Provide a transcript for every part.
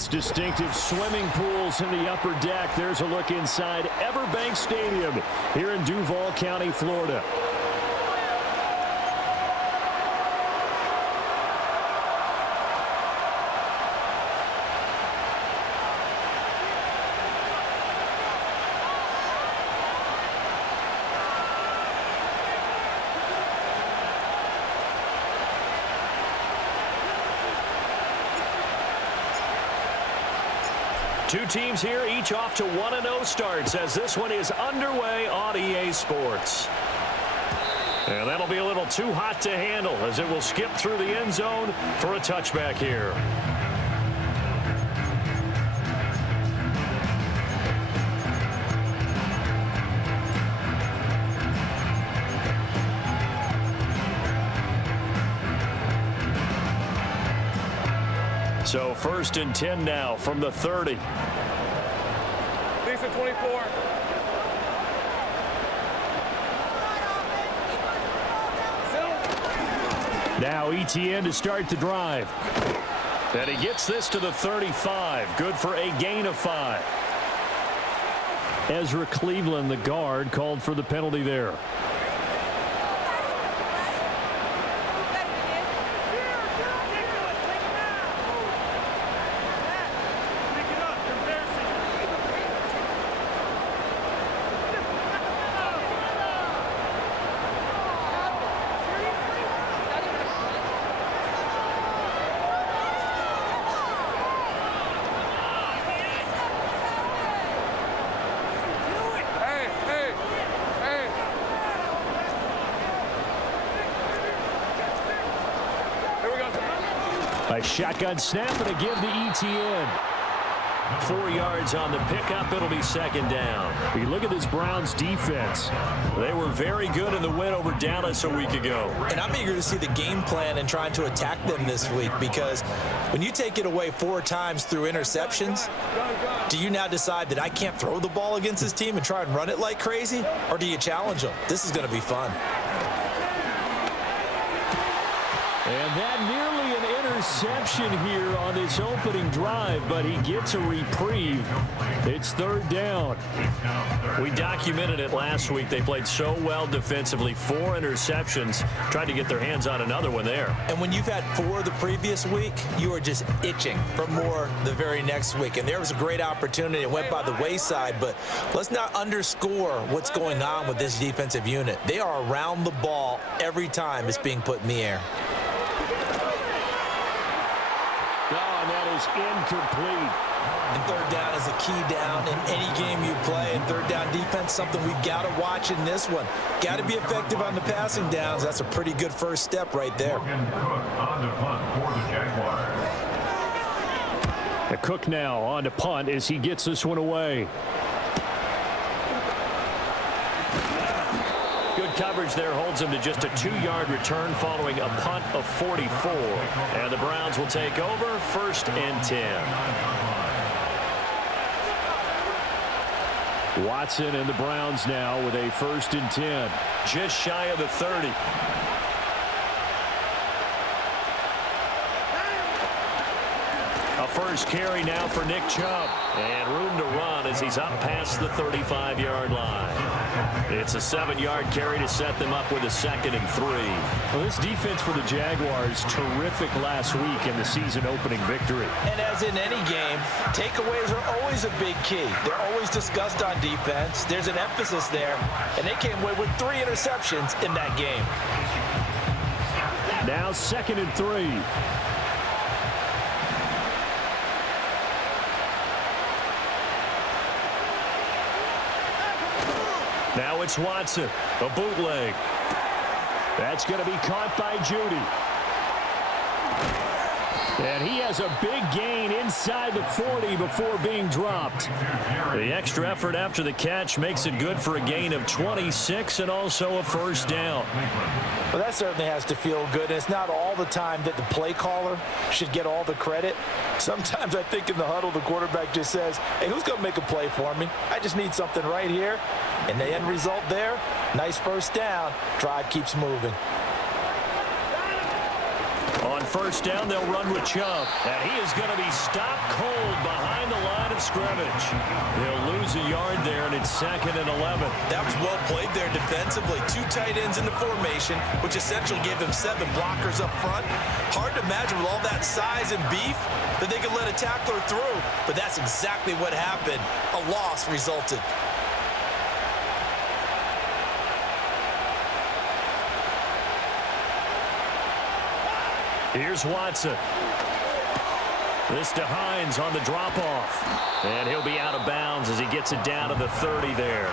its distinctive swimming pools in the upper deck. There's a look inside Everbank Stadium here in Duval County, Florida. Two teams here, each off to 1-0 starts as this one is underway on EA Sports. And that'll be a little too hot to handle as it will skip through the end zone for a touchback here. So 1st and 10 now from the 30. Lisa 24. Now ETN to start the drive. And he gets this to the 35. Good for a gain of 5. Ezra Cleveland, the guard, called for the penalty there. A shotgun snap and a give to ETN. 4 yards on the pickup. It'll be 2nd down. You look at this Browns defense. They were very good in the win over Dallas a week ago. And I'm eager to see the game plan and trying to attack them this week, because when you take it away 4 times through interceptions, do you now decide that I can't throw the ball against this team and try and run it like crazy? Or do you challenge them? This is going to be fun. And that nearly an interception here on this opening drive, but he gets a reprieve. It's 3rd down. We documented it last week. They played so well defensively. 4 interceptions. Tried to get their hands on another one there. And when you've had 4 the previous week, you are just itching for more the very next week. And there was a great opportunity. It went by the wayside, but let's not underscore what's going on with this defensive unit. They are around the ball every time it's being put in the air. Incomplete. And 3rd down is a key down in any game you play. And 3rd down defense, something we've got to watch in this one. Got to be effective on the passing downs. That's a pretty good first step right there. The Cook now on to punt as he gets this one away. Good coverage there holds him to just a 2-yard return following a punt of 44. And the Browns will take over 1st and 10. Watson and the Browns now with a 1st and 10. Just shy of the 30. A first carry now for Nick Chubb. And room to run as he's up past the 35-yard line. It's a 7-yard carry to set them up with a 2nd and 3. Well, this defense for the Jaguars, terrific last week in the season-opening victory. And as in any game, takeaways are always a big key. They're always discussed on defense. There's an emphasis there, and they came away with 3 interceptions in that game. Now 2nd and 3. Now it's Watson, a bootleg. That's going to be caught by Judy. And he has a big gain inside the 40 before being dropped. The extra effort after the catch makes it good for a gain of 26 and also a 1st down. Well, that certainly has to feel good. And it's not all the time that the play caller should get all the credit. Sometimes I think in the huddle, the quarterback just says, hey, who's going to make a play for me? I just need something right here. And the end result there, nice 1st down. Drive keeps moving. On On first down, they'll run with Chubb. And he is going to be stopped cold behind the line of scrimmage. They'll lose a yard there, and it's 2nd and 11. That was well played there defensively. 2 tight ends in the formation, which essentially gave them 7 blockers up front. Hard to imagine with all that size and beef that they could let a tackler through. But that's exactly what happened. A loss resulted. Here's Watson. This to Hines on the drop-off. And he'll be out of bounds as he gets it down to the 30 there.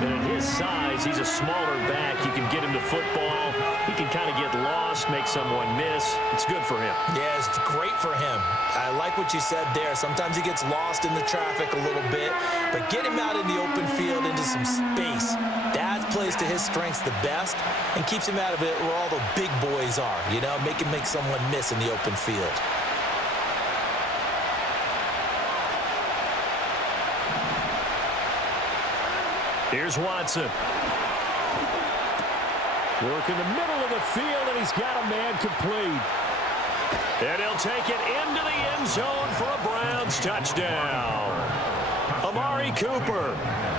And at his size, he's a smaller back. You can get him to football. He can kind of get lost, make someone miss. It's good for him. Yeah, it's great for him. I like what you said there. Sometimes he gets lost in the traffic a little bit, but get him out in the open field into some space. That plays to his strengths the best and keeps him out of it where all the big boys are, you know, make someone miss in the open field. Here's Watson. Work in the middle of the field, and he's got a man complete. And he'll take it into the end zone for a Browns touchdown. Amari Cooper,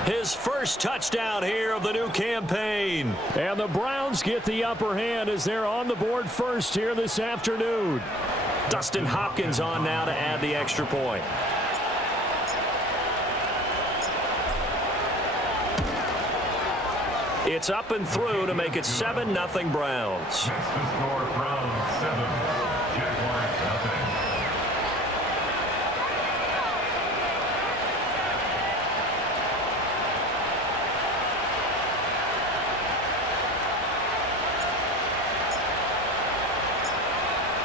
his first touchdown here of the new campaign. And the Browns get the upper hand as they're on the board first here this afternoon. Dustin Hopkins on now to add the extra point. It's up and through to make it 7-0 Browns. Score Browns 7, Jaguars nothing.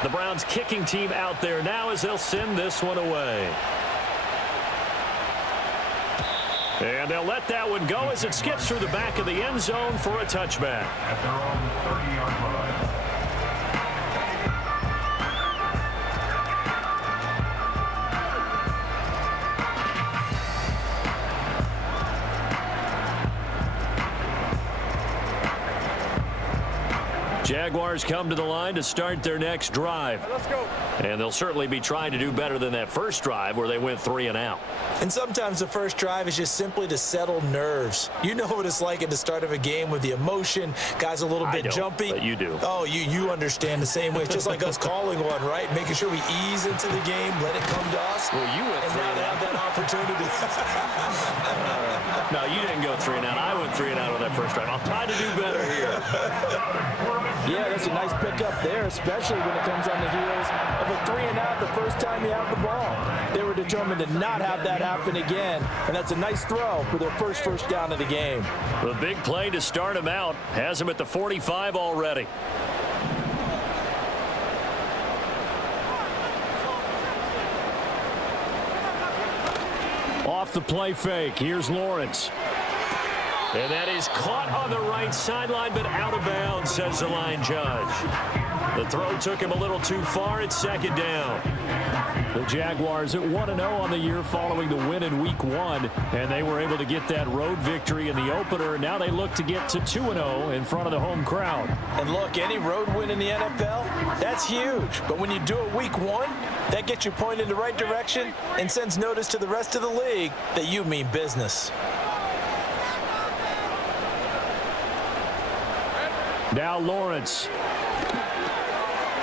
The Browns kicking team out there now as they'll send this one away. And they'll let that one go as it skips through the back of the end zone for a touchback. At their own 30-yard line. Jaguars come to the line to start their next drive. Let's go. And they'll certainly be trying to do better than that first drive where they went 3 and out. And sometimes the first drive is just simply to settle nerves. You know what it's like at the start of a game with the emotion. Guys a little bit I don't, jumpy. but you do. Oh, you understand the same way. It's just like us calling one, right? Making sure we ease into the game, let it come to us. Well, you went and 3 now and they out. have that opportunity. No, you didn't go 3 and out. I went 3 and out on that first drive. I'll try to do better here. Yeah, that's a nice pickup there, especially when it comes on the heels of a 3 and out the first time you have the ball. They were determined to not have that happen again, and that's a nice throw for their first down of the game. The big play to start him out has him at the 45 already. Off the play fake, here's Lawrence. And that is caught on the right sideline, but out of bounds, says the line judge. The throw took him a little too far. It's 2nd down. The Jaguars at 1-0 on the year following the win in Week 1, and they were able to get that road victory in the opener. Now they look to get to 2-0 in front of the home crowd. And look, any road win in the NFL, that's huge. But when you do it Week 1, that gets you pointed in the right direction and sends notice to the rest of the league that you mean business. Now Lawrence.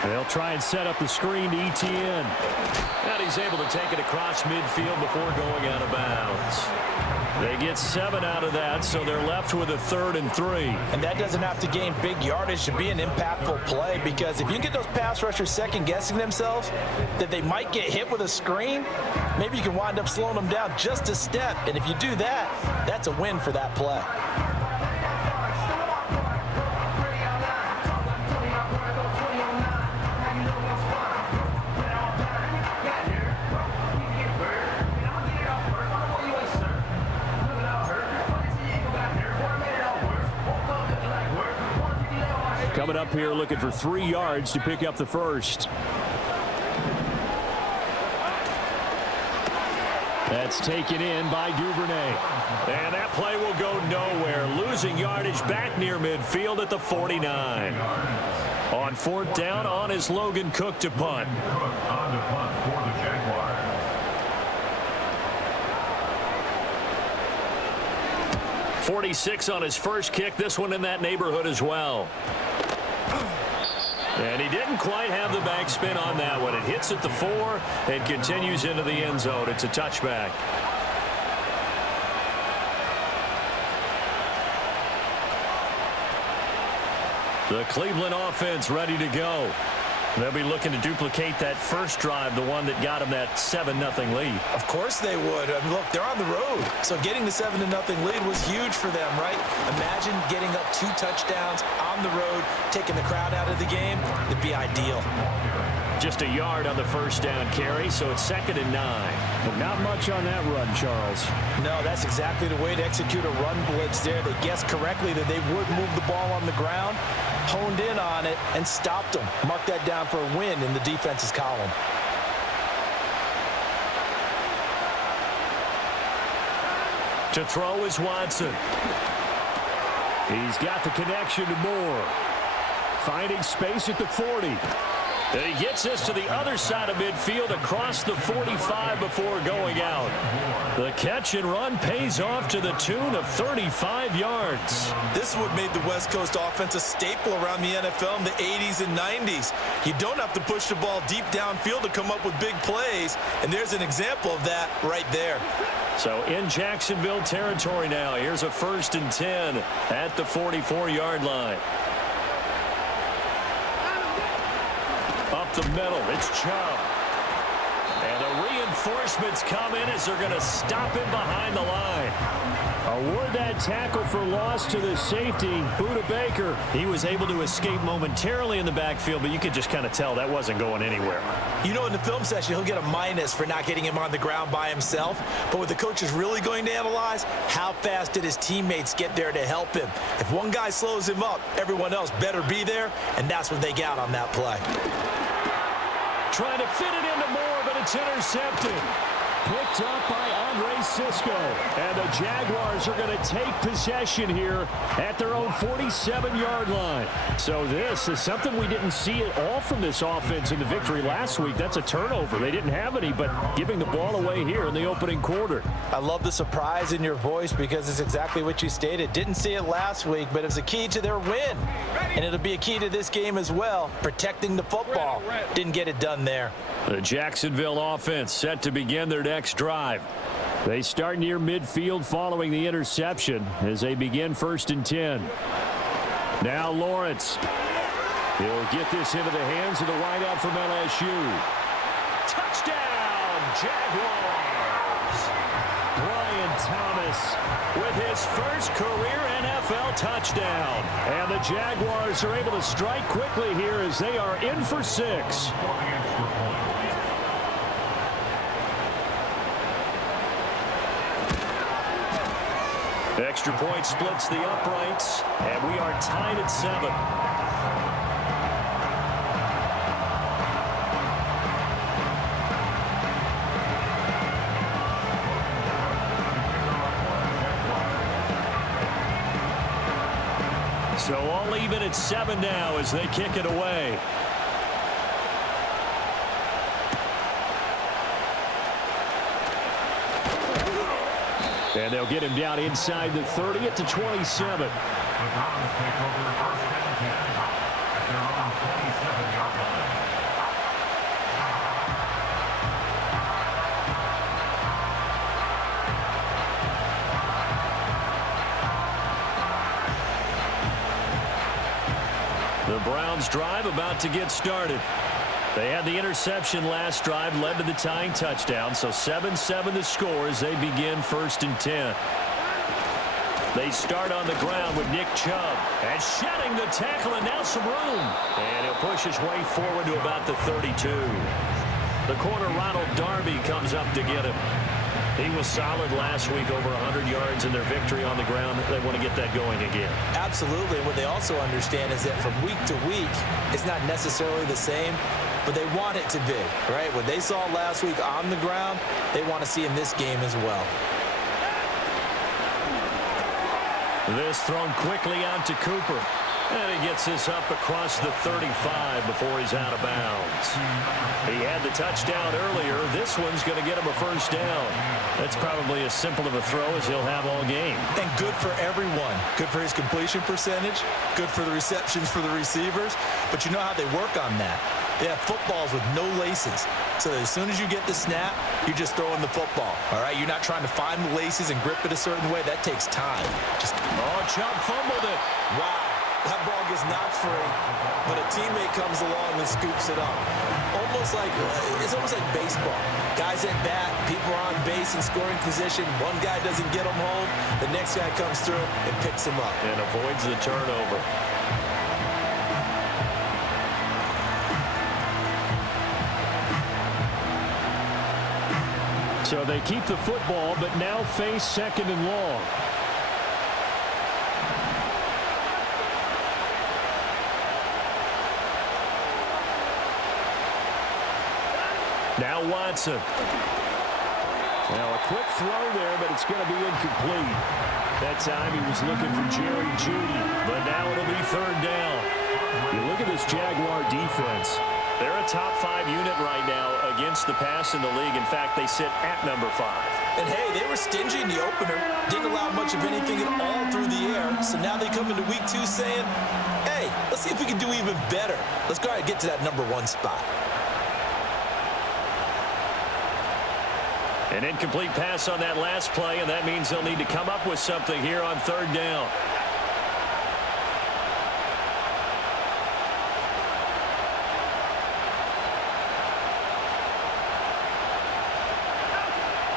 They'll try and set up the screen to Etienne. And he's able to take it across midfield before going out of bounds. They get 7 out of that, so they're left with a 3rd and 3. And that doesn't have to gain big yardage to be an impactful play, because if you get those pass rushers second-guessing themselves that they might get hit with a screen, maybe you can wind up slowing them down just a step. And if you do that, that's a win for that play. Coming up here looking for 3 yards to pick up the first. That's taken in by Duvernay. And that play will go nowhere. Losing yardage back near midfield at the 49. On 4th down, on is Logan Cook to punt. Cook on to punt for the Jaguars. 46 on his first kick. This one in that neighborhood as well. And he didn't quite have the backspin on that one. It hits at the 4 and continues into the end zone. It's a touchback. The Cleveland offense ready to go. They'll be looking to duplicate that first drive, the one that got them that 7-0 lead. Of course they would. I mean, look, they're on the road. So getting the 7-0 lead was huge for them, right? Imagine getting up 2 touchdowns on the road, taking the crowd out of the game. It'd be ideal. Just a yard on the first down carry, so it's 2nd and 9. But not much on that run, Charles. No, that's exactly the way to execute a run blitz there. They guessed correctly that they would move the ball on the ground, honed in on it, and stopped them. Mark that down for a win in the defense's column. To throw is Watson. He's got the connection to Moore. Finding space at the 40. And he gets this to the other side of midfield across the 45 before going out. The catch and run pays off to the tune of 35 yards. This is what made the West Coast offense a staple around the NFL in the 80s and 90s. You don't have to push the ball deep downfield to come up with big plays, and there's an example of that right there. So in Jacksonville territory now, here's a 1st and 10 at the 44-yard line. Up the middle, it's Chubb. And the reinforcements come in as they're going to stop him behind the line. Award that tackle for loss to the safety, Budda Baker. He was able to escape momentarily in the backfield, but you could just kind of tell that wasn't going anywhere. You know, in the film session, he'll get a minus for not getting him on the ground by himself. But what the coach is really going to analyze, how fast did his teammates get there to help him? If one guy slows him up, everyone else better be there, and that's what they got on that play. Trying to fit it into Moore, but it's intercepted. Picked up by Andre Cisco. And the Jaguars are going to take possession here at their own 47-yard line. So this is something we didn't see at all from this offense in the victory last week. That's a turnover. They didn't have any, but giving the ball away here in the opening quarter. I love the surprise in your voice because it's exactly what you stated. Didn't see it last week, but it was a key to their win. And it'll be a key to this game as well, protecting the football. Didn't get it done there. The Jacksonville offense set to begin their next drive. They start near midfield following the interception as they begin 1st and 10. Now Lawrence. He'll get this into the hands of the wideout from LSU. Touchdown, Jaguars! Brian Thomas with his first career NFL touchdown. And the Jaguars are able to strike quickly here as they are in for 6. Extra point splits the uprights, and we are tied at 7. So all even at 7 now as they kick it away. And they'll get him down inside the 30 at the 27. The Browns take over 1st and 10 at their own 27-yard line. The Browns drive about to get started. They had the interception last drive, led to the tying touchdown, so 7-7 the score as they begin 1st and 10. They start on the ground with Nick Chubb, and shedding the tackle, and now some room. And he'll push his way forward to about the 32. The corner, Ronald Darby, comes up to get him. He was solid last week, over 100 yards in their victory on the ground. They want to get that going again. Absolutely. What they also understand is that from week to week, it's not necessarily the same, but they want it to be, right? What they saw last week on the ground, they want to see in this game as well. This thrown quickly out to Cooper. And he gets this up across the 35 before he's out of bounds. He had the touchdown earlier. This one's going to get him a first down. That's probably as simple of a throw as he'll have all game. And good for everyone. Good for his completion percentage. Good for the receptions for the receivers. But you know how they work on that. They have footballs with no laces. So that as soon as you get the snap, you're just throwing the football. All right? You're not trying to find the laces and grip it a certain way. That takes time. Chubb fumbled it. Wow. That ball gets knocked free, but a teammate comes along and scoops it up. It's almost like baseball. Guys at bat, people are on base in scoring position. One guy doesn't get him home. The next guy comes through and picks him up. And avoids the turnover. So they keep the football, but now face second and long. Now Watson. Now a quick throw there, but it's going to be incomplete. That time he was looking for Jerry Jeudy, but now it'll be third down. You look at this Jaguar defense. They're a top 5 unit right now against the pass in the league. In fact, they sit at number 5. And hey, they were stingy in the opener. Didn't allow much of anything at all through the air. So now they come into week 2 saying, hey, let's see if we can do even better. Let's go ahead and get to that number 1 spot. An incomplete pass on that last play, and that means they'll need to come up with something here on third down.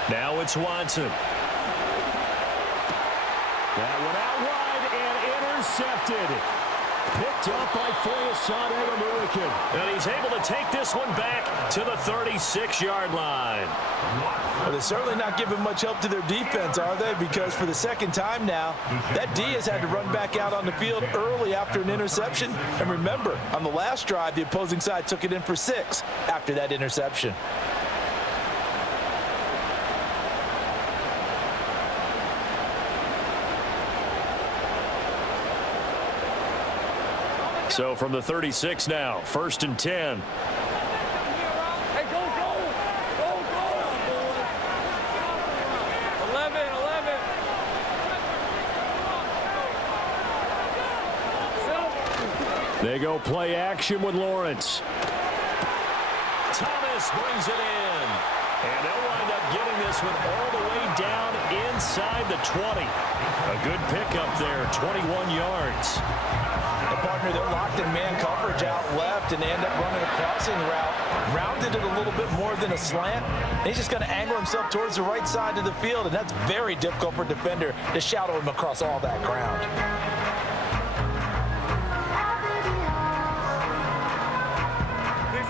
Now it's Watson. That one out wide and intercepted. Picked up by Foyesade Oluokun. And he's able to take this one back to the 36-yard line. Well, they're certainly not giving much help to their defense, are they? Because for the second time now, that D has had to run back out on the field early after an interception. And remember, on the last drive, the opposing side took it in for 6 after that interception. So from the 36 now, 1st and 10. Hey, go. 11. They go play action with Lawrence. Thomas brings it in. And they'll wind up getting this one all the way down inside the 20. A good pickup there, 21 yards. Partner, they're locked in man coverage out left, and they end up running a crossing route. Rounded it a little bit more than a slant. And he's just going to angle himself towards the right side of the field, and that's very difficult for a defender to shadow him across all that ground.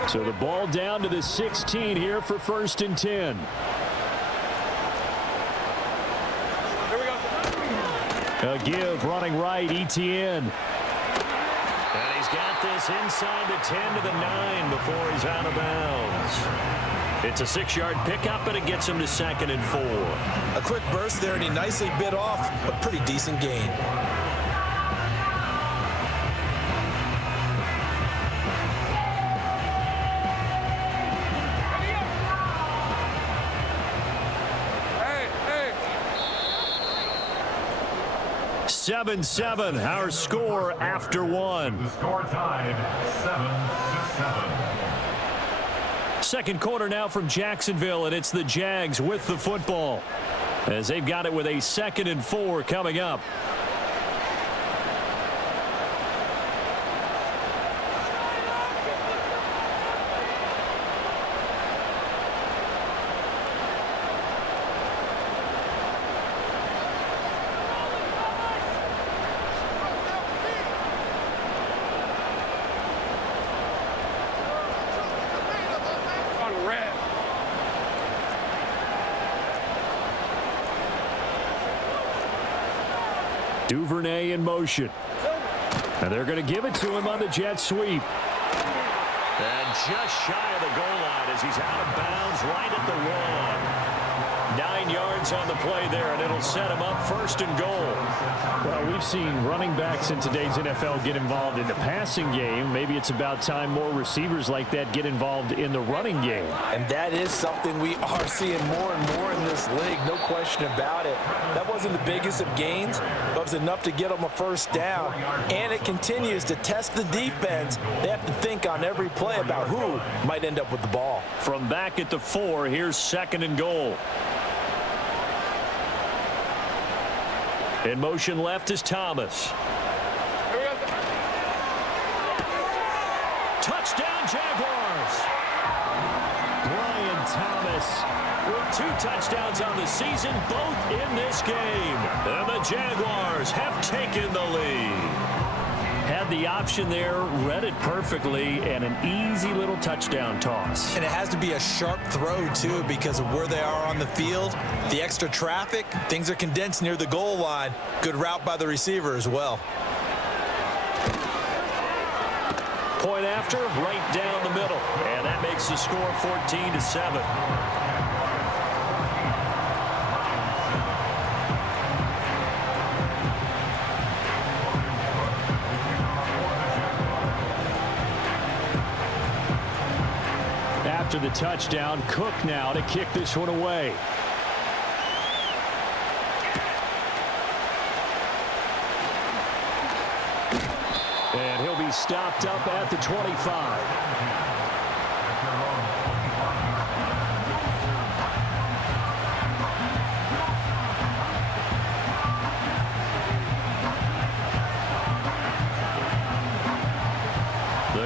So the ball down to the 16 here for 1st and 10. A give running right, Etienne. And he's got this inside the 10 to the 9 before he's out of bounds. It's a 6-yard pickup, but it gets him to 2nd and 4. A quick burst there, and he nicely bit off a pretty decent gain. Hey. 7-7, our score after one. The score tied 7-7. Second quarter now from Jacksonville, and it's the Jags with the football as they've got it with a 2nd and 4 coming up. Duvernay in motion. And they're going to give it to him on the jet sweep. And just shy of the goal line as he's out of bounds right at the 1. 9 yards on the play there, and it'll set him up first and goal. Well, we've seen running backs in today's NFL get involved in the passing game. Maybe it's about time more receivers like that get involved in the running game. And that is something we are seeing more and more in this league, no question about it. That wasn't the biggest of gains, but it was enough to get them a first down. And it continues to test the defense. They have to think on every play about who might end up with the ball. From back at the 4, here's second and goal. In motion left is Thomas. Touchdown, Jaguars! Brian Thomas With 2 touchdowns on the season, both in this game. And the Jaguars have taken the lead. Had the option there, read it perfectly, and an easy little touchdown toss. And it has to be a sharp throw, too, because of where they are on the field. The extra traffic, things are condensed near the goal line. Good route by the receiver as well. Point after, right down the middle. And that makes the score 14-7. after the touchdown. Cook now to kick this one away. And he'll be stopped up at the 25.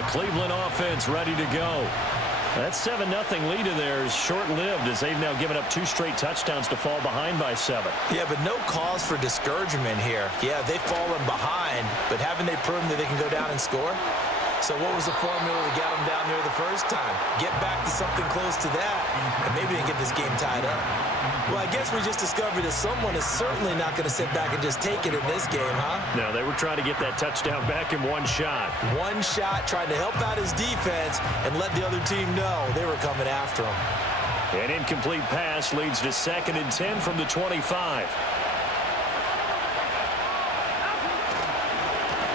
Cleveland offense ready to go. That 7-0 lead of theirs short-lived as they've now given up 2 straight touchdowns to fall behind by 7. Yeah, but no cause for discouragement here. Yeah, they've fallen behind, but haven't they proven that they can go down and score? So what was the formula to get them down there the first time? Get back to something close to that, and maybe they get this game tied up. Well, I guess we just discovered that someone is certainly not going to sit back and just take it in this game, huh? No, they were trying to get that touchdown back in one shot. One shot, trying to help out his defense and let the other team know they were coming after him. An incomplete pass leads to 2nd and 10 from the 25.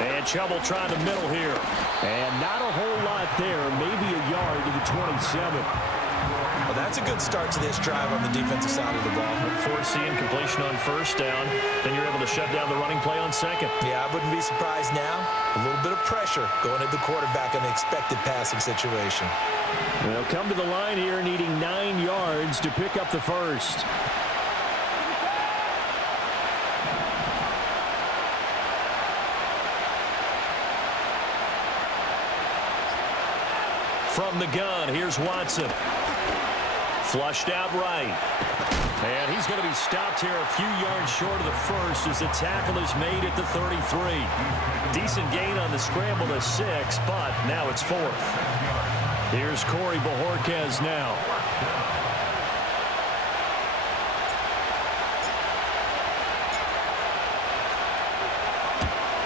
And Chubb trying to middle here. And not a whole lot there, maybe a yard to the 27. Well, that's a good start to this drive on the defensive side of the ball. Forcing completion on first down. Then you're able to shut down the running play on second. Yeah, I wouldn't be surprised now. A little bit of pressure going at the quarterback in an expected passing situation. They'll come to the line here needing 9 yards to pick up the first. From the gun, here's Watson. Flushed out right. And he's going to be stopped here a few yards short of the first as the tackle is made at the 33. Decent gain on the scramble to 6, but now it's 4th. Here's Corey Bojorquez now.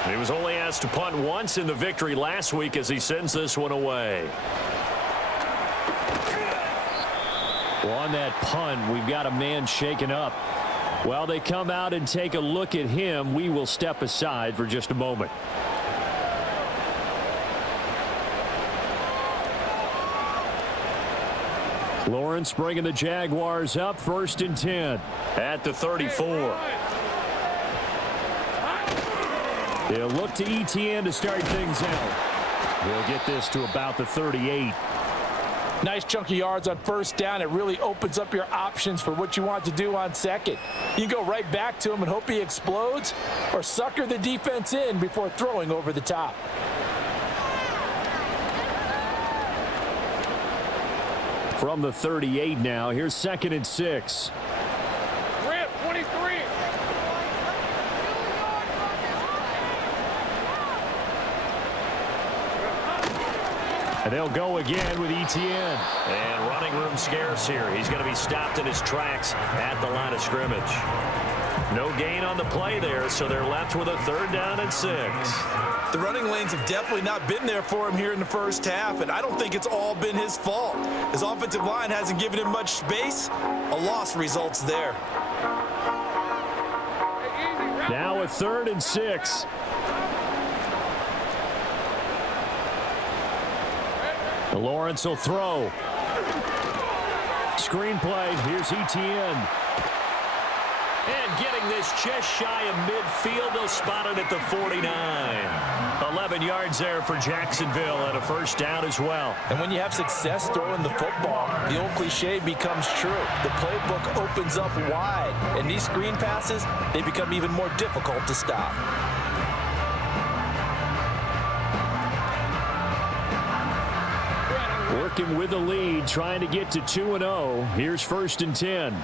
He was only asked to punt once in the victory last week as he sends this one away. Well, on that punt, we've got a man shaken up. While they come out and take a look at him, we will step aside for just a moment. Lawrence bringing the Jaguars up 1st and 10. At the 34. They'll look to ETN to start things out. We'll get this to about the 38. Nice chunky yards on first down. It really opens up your options for what you want to do on second. You can go right back to him and hope he explodes, or sucker the defense in before throwing over the top. From the 38 now, here's 2nd and 6. Rip, 23. And they'll go again with ETN. And running room scarce here. He's going to be stopped in his tracks at the line of scrimmage. No gain on the play there, so they're left with a 3rd down and 6. The running lanes have definitely not been there for him here in the first half, and I don't think it's all been his fault. His offensive line hasn't given him much space. A loss results there. Now a 3rd and 6. Lawrence will throw. Screen play. Here's Etienne. And getting this just shy of midfield, they'll spot it at the 49. 11 yards there for Jacksonville and a 1st down as well. And when you have success throwing the football, the old cliche becomes true. The playbook opens up wide, and these screen passes, they become even more difficult to stop. Working with the lead, trying to get to 2-0. Here's 1st and 10.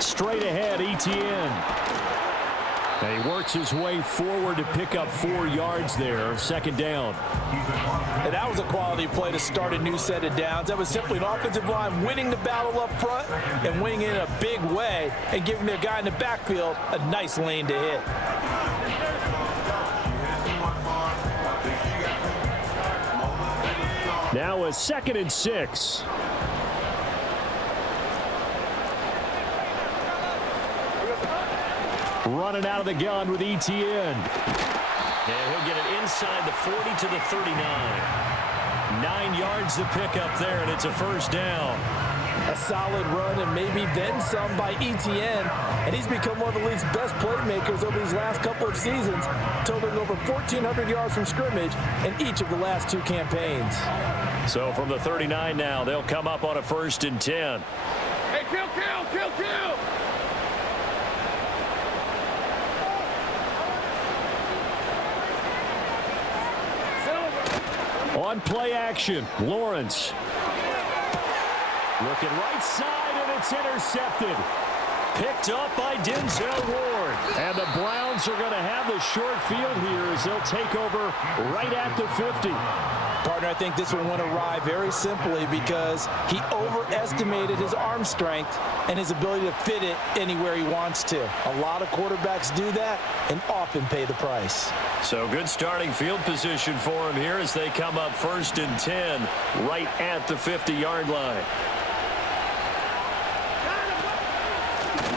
Straight ahead, Etienne. And he works his way forward to pick up 4 yards there. 2nd down. And that was a quality play to start a new set of downs. That was simply an offensive line winning the battle up front and winning in a big way and giving their guy in the backfield a nice lane to hit. Now a 2nd and 6. Running out of the gun with Etienne. And he'll get it inside the 40 to the 39. 9 yards to pick up there, and it's a 1st down. A solid run and maybe then some by Etienne, and he's become one of the league's best playmakers over these last couple of seasons, totaling over 1,400 yards from scrimmage in each of the last 2 campaigns. So from the 39 now, they'll come up on a 1st and 10. Hey, kill! On play action, Lawrence. Looking right side, and it's intercepted. Picked up by Denzel Ward. And the Browns are going to have the short field here as they'll take over right at the 50. Partner, I think this one went awry very simply because he overestimated his arm strength and his ability to fit it anywhere he wants to. A lot of quarterbacks do that and often pay the price. So good starting field position for him here as they come up 1st and 10 right at the 50-yard line.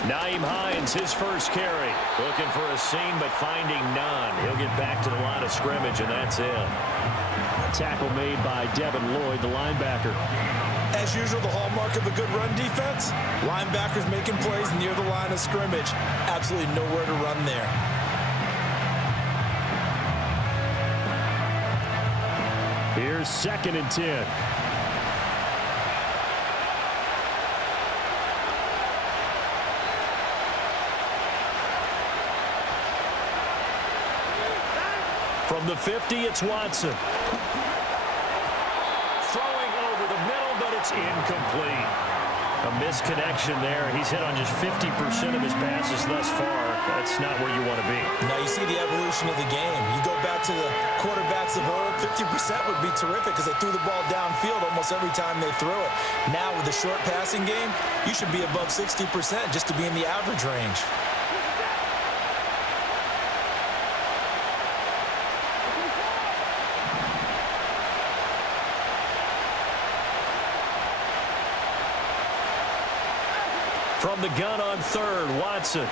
Nyheim Hines, his first carry. Looking for a seam, but finding none. He'll get back to the line of scrimmage, and that's it. Tackle made by Devin Lloyd, the linebacker. As usual, the hallmark of a good run defense, linebackers making plays near the line of scrimmage. Absolutely nowhere to run there. Here's 2nd and 10. From the 50, it's Watson. Throwing over the middle, but it's incomplete. A misconnection there. He's hit on just 50% of his passes thus far. That's not where you want to be. Now you see the evolution of the game. You go back to the quarterbacks of old, 50% would be terrific because they threw the ball downfield almost every time they threw it. Now with the short passing game, you should be above 60% just to be in the average range. From the gun on 3rd, Watson.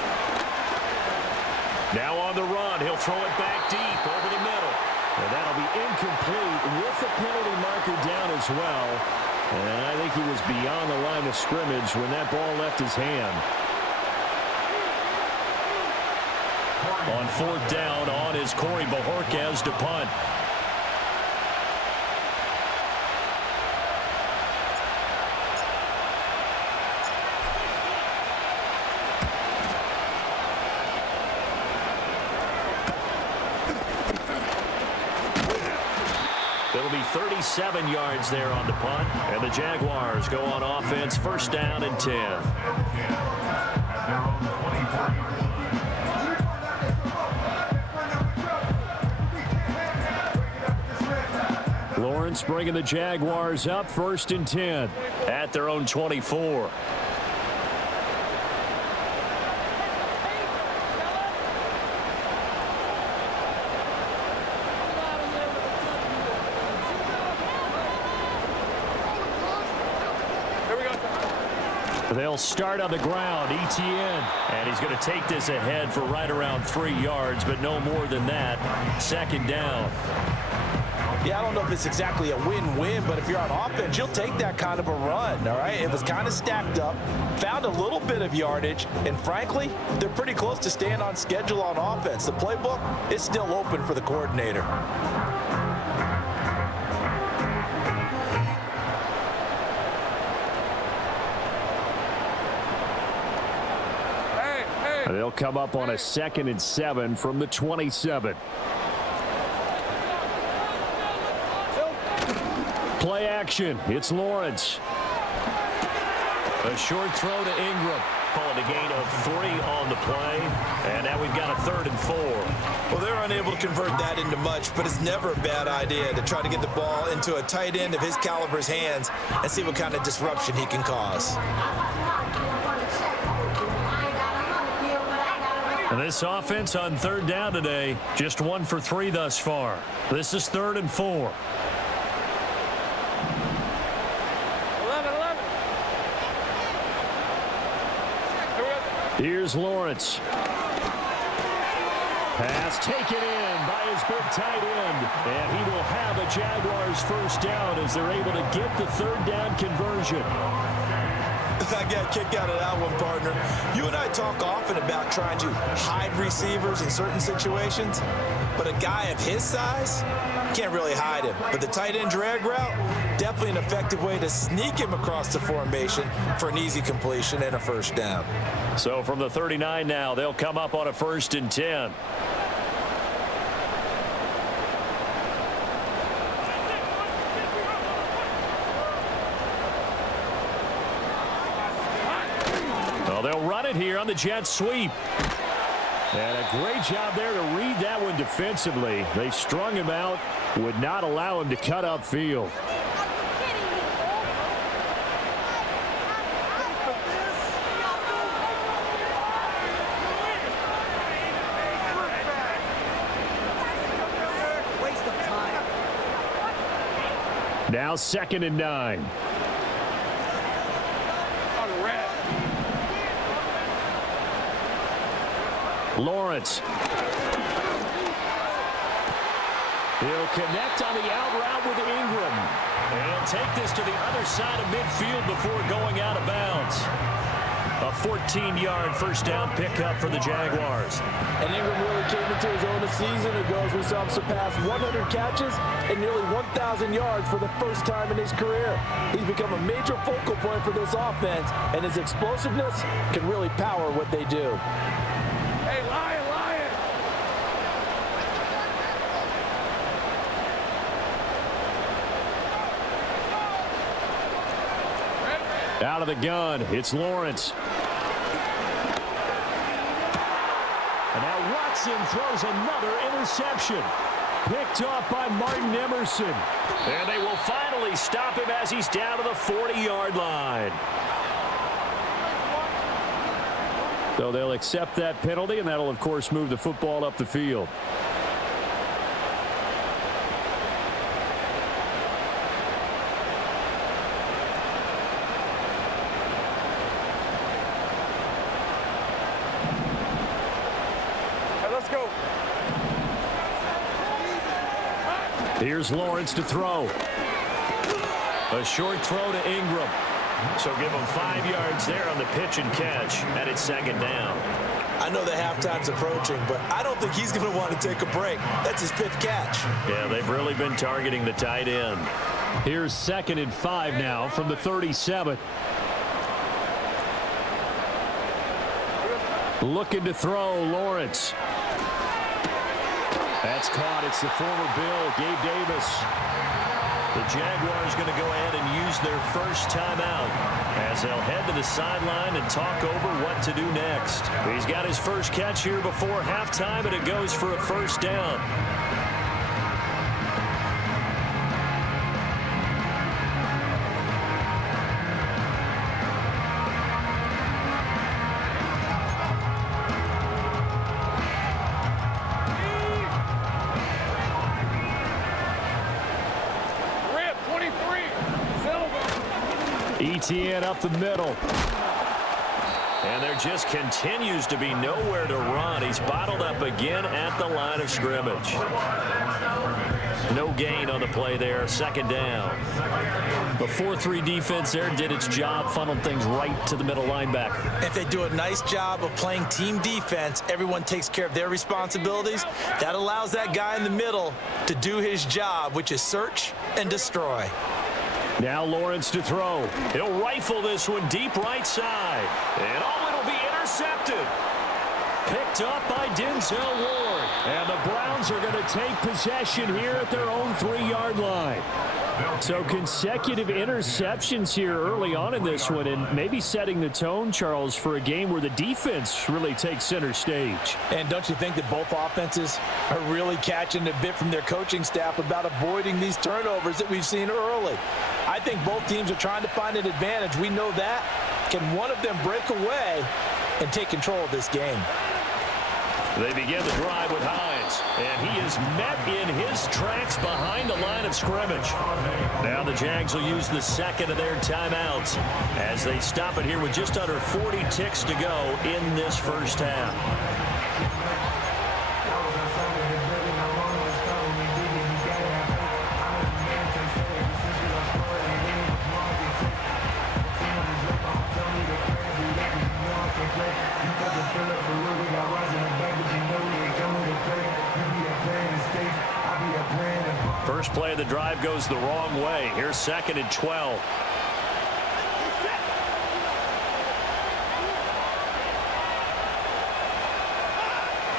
Now on the run, he'll throw it back deep over the middle. And that'll be incomplete with the penalty marker down as well. And I think he was beyond the line of scrimmage when that ball left his hand. On 4th down, on is Corey Bojorquez to punt. It'll be 37 yards there on the punt, and the Jaguars go on offense, 1st down and 10. Lawrence bringing the Jaguars up 1st and 10. At their own 24. They'll start on the ground. Etienne. And he's going to take this ahead for right around 3 yards, but no more than that. 2nd down. Yeah, I don't know if it's exactly a win-win, but if you're on offense, you'll take that kind of a run, all right? It was kind of stacked up, found a little bit of yardage, and frankly, they're pretty close to staying on schedule on offense. The playbook is still open for the coordinator. They'll come up on a 2nd and 7 from the 27. Play action. It's Lawrence. A short throw to Ingram. Calling a gain of 3 on the play. And now we've got a 3rd and 4. Well, they're unable to convert that into much, but it's never a bad idea to try to get the ball into a tight end of his caliber's hands and see what kind of disruption he can cause. And this offense on 3rd down today, just 1 for 3 thus far. This is 3rd and 4. 11. Here's Lawrence. Pass taken in by his big tight end. And he will have a Jaguars 1st down as they're able to get the 3rd down conversion. I got a kick out of that one, partner. You and I talk often about trying to hide receivers in certain situations, but a guy of his size, can't really hide him. But the tight end drag route, definitely an effective way to sneak him across the formation for an easy completion and a 1st down. So from the 39 now, they'll come up on a 1st and 10. They'll run it here on the jet sweep. And a great job there to read that one defensively. They strung him out, would not allow him to cut upfield. Now 2nd and 9. Lawrence. He'll connect on the out route with Ingram. And he'll take this to the other side of midfield before going out of bounds. A 14-yard 1st down pickup for the Jaguars. And Ingram really came into his own a season ago as we saw him surpass 100 catches and nearly 1,000 yards for the 1st time in his career. He's become a major focal point for this offense, and his explosiveness can really power what they do. Hey, Lion! Out of the gun, it's Lawrence. And now Watson throws another interception. Picked off by Martin Emerson. And they will finally stop him as he's down to the 40-yard line. So they'll accept that penalty, and that'll, of course, move the football up the field. Let's go. Here's Lawrence to throw. A short throw to Ingram. So give him 5 yards there on the pitch and catch, and it's 2nd down. I know the halftime's approaching, but I don't think he's going to want to take a break. That's his 5th catch. Yeah, they've really been targeting the tight end. Here's 2nd and 5 now from the 37. Looking to throw, Lawrence. That's caught. It's the former Bill, Gabe Davis. The Jaguars going to go ahead and use their first timeout as they'll head to the sideline and talk over what to do next. He's got his first catch here before halftime, and it goes for a 1st down. Etienne up the middle. And there just continues to be nowhere to run. He's bottled up again at the line of scrimmage. No gain on the play there. Second down. The 4-3 defense there did its job, funneled things right to the middle linebacker. If they do a nice job of playing team defense, everyone takes care of their responsibilities. That allows that guy in the middle to do his job, which is search and destroy. Now Lawrence to throw. He'll rifle this one deep right side. And it'll be intercepted. Picked up by Denzel Ward. And the Browns are going to take possession here at their own 3-yard line. So consecutive interceptions here early on in this one, and maybe setting the tone, Charles, for a game where the defense really takes center stage. And don't you think that both offenses are really catching a bit from their coaching staff about avoiding these turnovers that we've seen early? I think both teams are trying to find an advantage. We know that. Can one of them break away and take control of this game? They begin the drive with Hines, and he is met in his tracks behind the line of scrimmage. Now the Jags will use the second of their timeouts as they stop it here with just under 40 ticks to go in this first half. First play of the drive goes the wrong way. Here's 2nd and 12.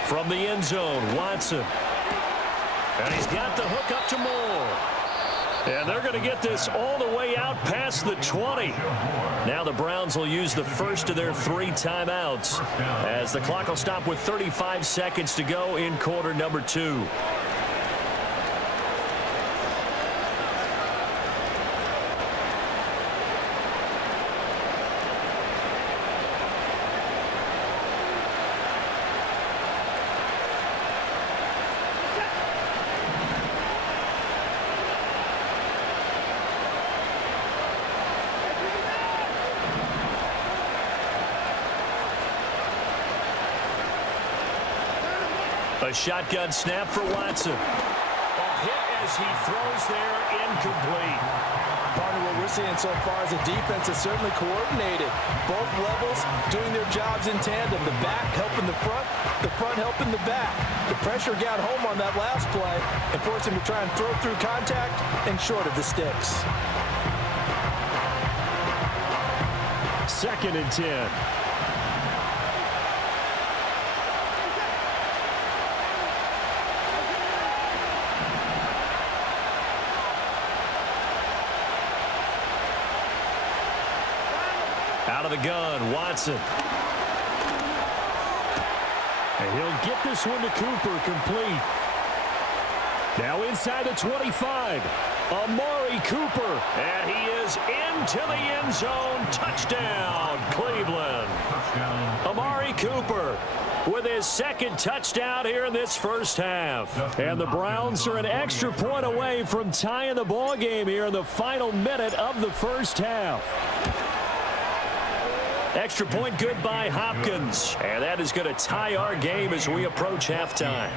From the end zone, Watson. And he's got the hook up to Moore. And they're going to get this all the way out past the 20. Now the Browns will use the first of their 3 timeouts as the clock will stop with 35 seconds to go in quarter number 2. A shotgun snap for Watson. A hit as he throws there, incomplete. Part of what we're seeing so far is the defense is certainly coordinated. Both levels doing their jobs in tandem. The back helping the front helping the back. The pressure got home on that last play and forced him to try and throw through contact and short of the sticks. 2nd and 10. Out of the gun, Watson. And he'll get this one to Cooper, complete. Now inside the 25, Amari Cooper. And he is into the end zone. Touchdown, Cleveland. Amari Cooper with his 2nd touchdown here in this first half. And the Browns are an extra point away from tying the ball game here in the final minute of the first half. Extra point good by Hopkins. And that is going to tie our game as we approach halftime.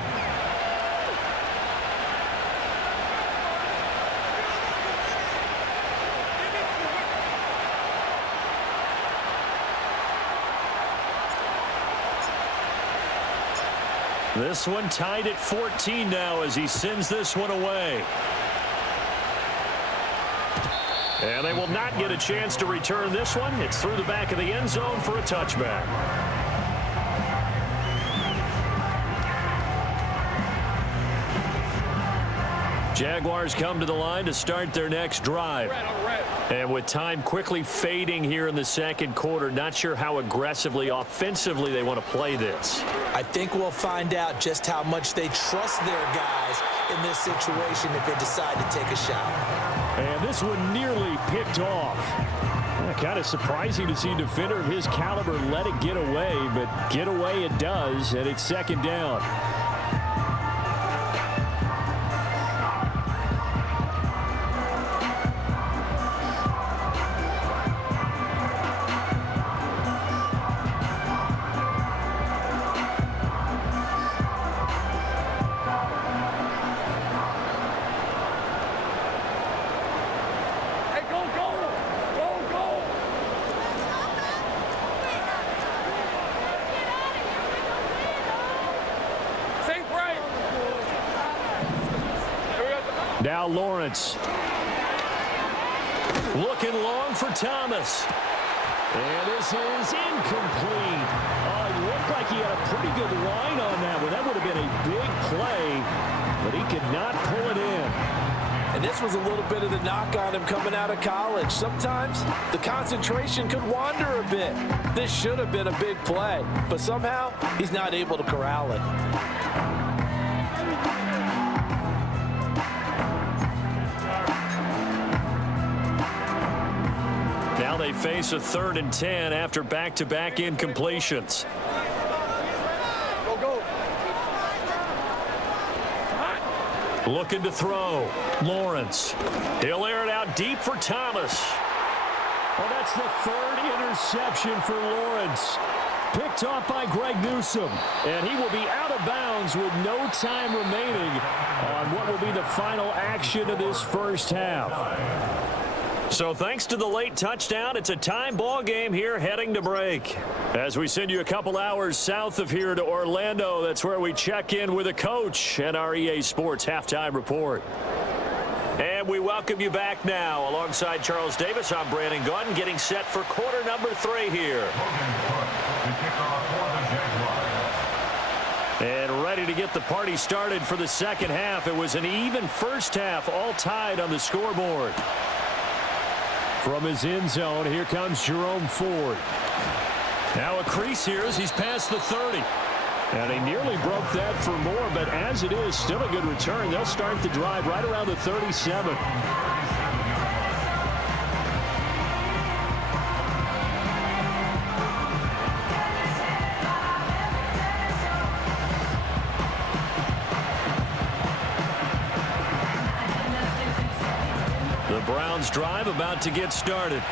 This one tied at 14 now as he sends this one away. And they will not get a chance to return this one. It's through the back of the end zone for a touchback. Jaguars come to the line to start their next drive. And with time quickly fading here in the second quarter, not sure how aggressively, offensively they want to play this. I think we'll find out just how much they trust their guys in this situation if they decide to take a shot. And this one nearly picked off. Kind of surprising to see a defender of his caliber let it get away, but get away it does, and it's 2nd down. Now Lawrence. Looking long for Thomas. And this is incomplete. Oh, it looked like he had a pretty good line on that one. That would have been a big play, but he could not pull it in. And this was a little bit of the knock on him coming out of college. Sometimes the concentration could wander a bit. This should have been a big play, but somehow he's not able to corral it. Now they face a 3rd and 10 after back-to-back incompletions. Looking to throw. Lawrence. He'll air it out deep for Thomas. Well, that's the 3rd interception for Lawrence. Picked off by Greg Newsome. And he will be out of bounds with no time remaining on what will be the final action of this first half. So thanks to the late touchdown, it's a time ball game here heading to break. As we send you a couple hours south of here to Orlando, that's where we check in with a coach and our EA Sports halftime report. And we welcome you back now. Alongside Charles Davis, I'm Brandon Gunn, getting set for quarter number 3 here. And ready to get the party started for the second half. It was an even first half, all tied on the scoreboard. From his end zone, here comes Jerome Ford. Now a crease here as he's past the 30. And he nearly broke that for more, but as it is, still a good return. They'll start the drive right around the 37. The Browns drive about to get started.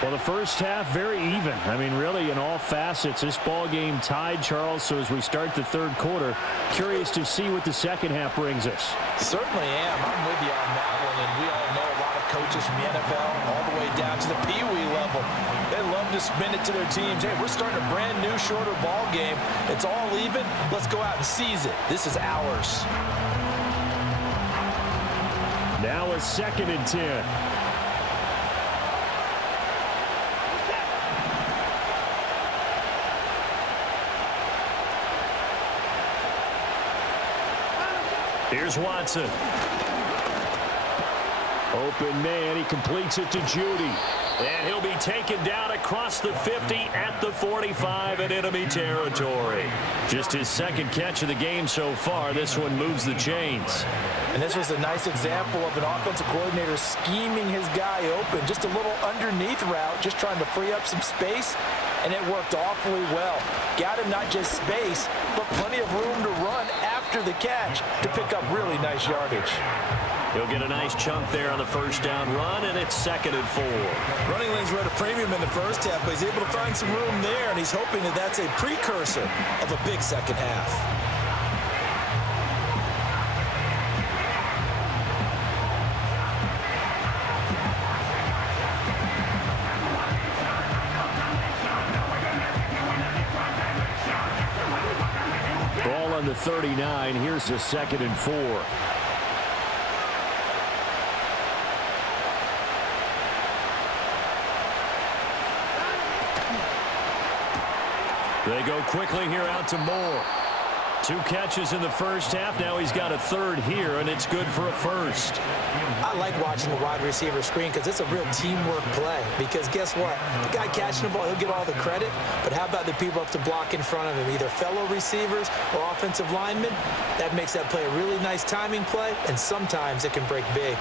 Well, the first half, very even. I mean, really, in all facets, this ball game tied, Charles. So as we start the third quarter, curious to see what the second half brings us. Certainly am. I'm with you on that one. And we all know a lot of coaches from the NFL all the way down to the Pee Wee level. They love to spin it to their teams. Hey, we're starting a brand new, shorter ball game. It's all even. Let's go out and seize it. This is ours. Now a 2nd and 10. Here's Watson. Open man. He completes it to Judy. And he'll be taken down across the 50 at the 45 in enemy territory. Just his 2nd catch of the game so far. This one moves the chains. And this was a nice example of an offensive coordinator scheming his guy open. Just a little underneath route, just trying to free up some space, and it worked awfully well. Got him not just space, but plenty of room to run after the catch to pick up really nice yardage. He'll get a nice chunk there on the first down run, and it's 2nd and 4. Running lanes were at a premium in the first half, but he's able to find some room there, and he's hoping that that's a precursor of a big second half. Ball on the 39. Here's the 2nd and 4. They go quickly here out to Moore. 2 catches in the first half. Now he's got a 3rd here, and it's good for a 1st. I like watching the wide receiver screen because it's a real teamwork play. Because guess what? The guy catching the ball, he'll get all the credit. But how about the people up to block in front of him, either fellow receivers or offensive linemen? That makes that play a really nice timing play, and sometimes it can break big.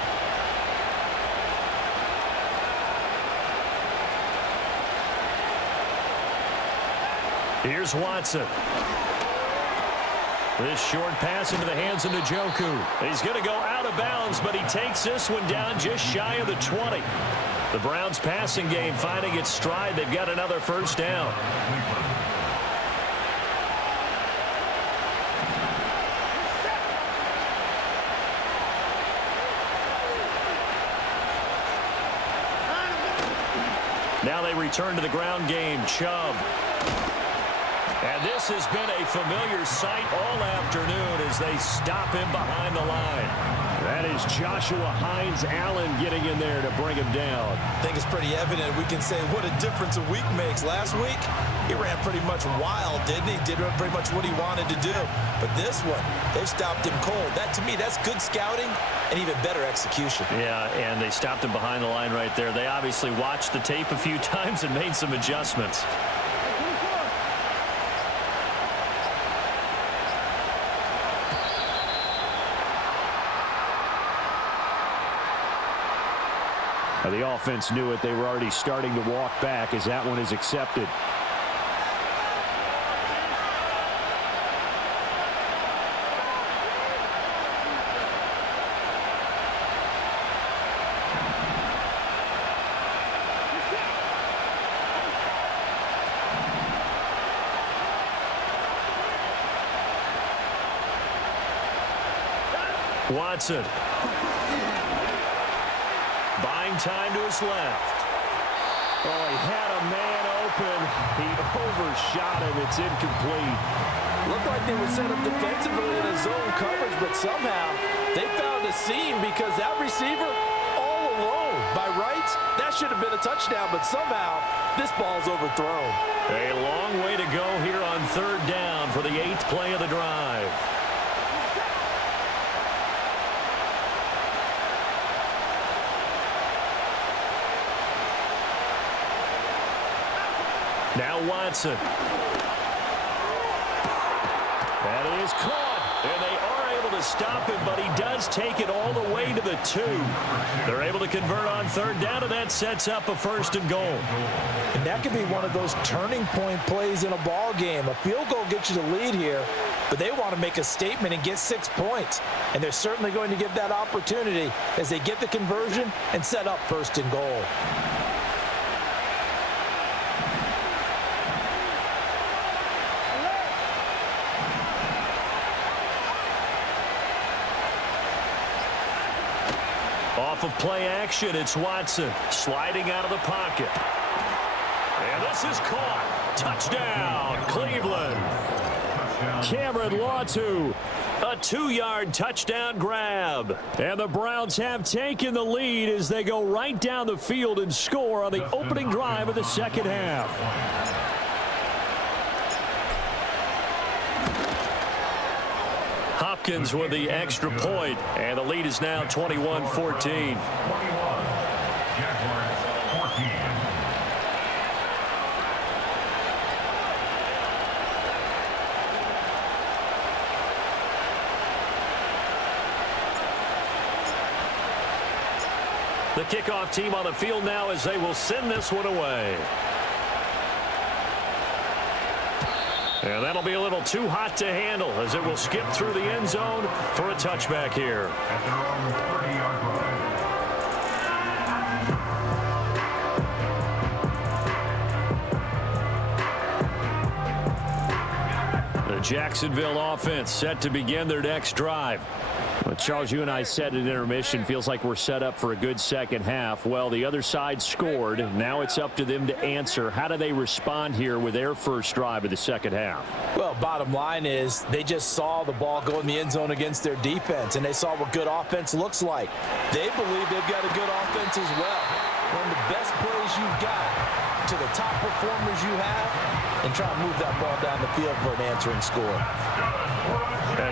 Here's Watson. This short pass into the hands of Njoku. He's going to go out of bounds, but he takes this one down just shy of the 20. The Browns passing game finding its stride. They've got another first down. Now they return to the ground game. Chubb. And this has been a familiar sight all afternoon as they stop him behind the line. That is Joshua Hines-Allen getting in there to bring him down. I think it's pretty evident. We can say what a difference a week makes. Last week, he ran pretty much wild, didn't he? Did pretty much what he wanted to do. But this one, they stopped him cold. That, to me, that's good scouting and even better execution. Yeah, and they stopped him behind the line right there. They obviously watched the tape a few times and made some adjustments. The offense knew it. They were already starting to walk back as that one is accepted. Watson. Buying time to his left. Oh, he had a man open. He overshot him. It's incomplete. Looked like they were set up defensively in a zone coverage, but somehow they found a seam because that receiver all alone. By rights, that should have been a touchdown, but somehow this ball's overthrown. A long way to go here on third down for the 8th play of the drive. Now Watson. That is caught. And they are able to stop him, but he does take it all the way to the 2. They're able to convert on third down, and that sets up a 1st and goal. And that could be one of those turning point plays in a ball game. A field goal gets you the lead here, but they want to make a statement and get 6 points. And they're certainly going to get that opportunity as they get the conversion and set up 1st and goal. Off of play action, it's Watson sliding out of the pocket. And this is caught. Touchdown, Cleveland. Cameron Latu, a 2-yard touchdown grab. And the Browns have taken the lead as they go right down the field and score on the opening drive of the second half. Hopkins with the extra point, and the lead is now 21-14. 21, Jaguars 14. The kickoff team on the field now as they will send this one away. And that'll be a little too hot to handle as it will skip through the end zone for a touchback here. At their own 30-yard line. The Jacksonville offense set to begin their next drive. Well, Charles, you and I said at intermission, feels like we're set up for a good second half. Well, the other side scored. Now it's up to them to answer. How do they respond here with their first drive of the second half? Well, bottom line is they just saw the ball go in the end zone against their defense, and they saw what good offense looks like. They believe they've got a good offense as well. One of the best plays you've got to the top performers you have, and try and move that ball down the field for an answering score.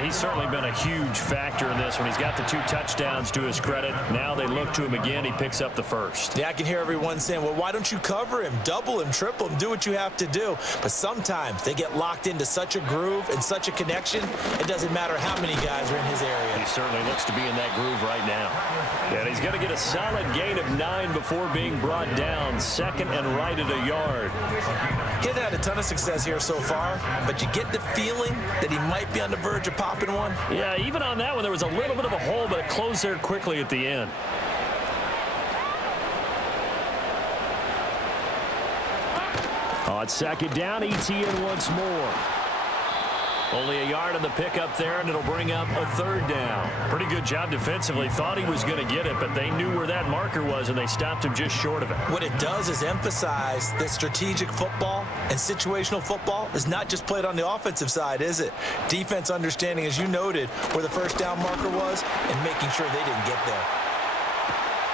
He's certainly been a huge factor in this one. He's got the 2 touchdowns to his credit. Now they look to him again. He picks up the 1st. Yeah, I can hear everyone saying, well, why don't you cover him, double him, triple him, do what you have to do. But sometimes they get locked into such a groove and such a connection, it doesn't matter how many guys are in his area. He certainly looks to be in that groove right now. And he's going to get a solid gain of 9 before being brought down. Second and right at a yard. He hasn't had a ton of success here so far, but you get the feeling that he might be on the verge of popping one. Yeah, even on that one, there was a little bit of a hole, but it closed there quickly at the end. On second down, ETN once more. Only a yard on the pickup there, and it'll bring up a third down. Pretty good job defensively. Thought he was going to get it, but they knew where that marker was, and they stopped him just short of it. What it does is emphasize that strategic football and situational football is not just played on the offensive side, is it? Defense understanding, as you noted, where the first down marker was and making sure they didn't get there.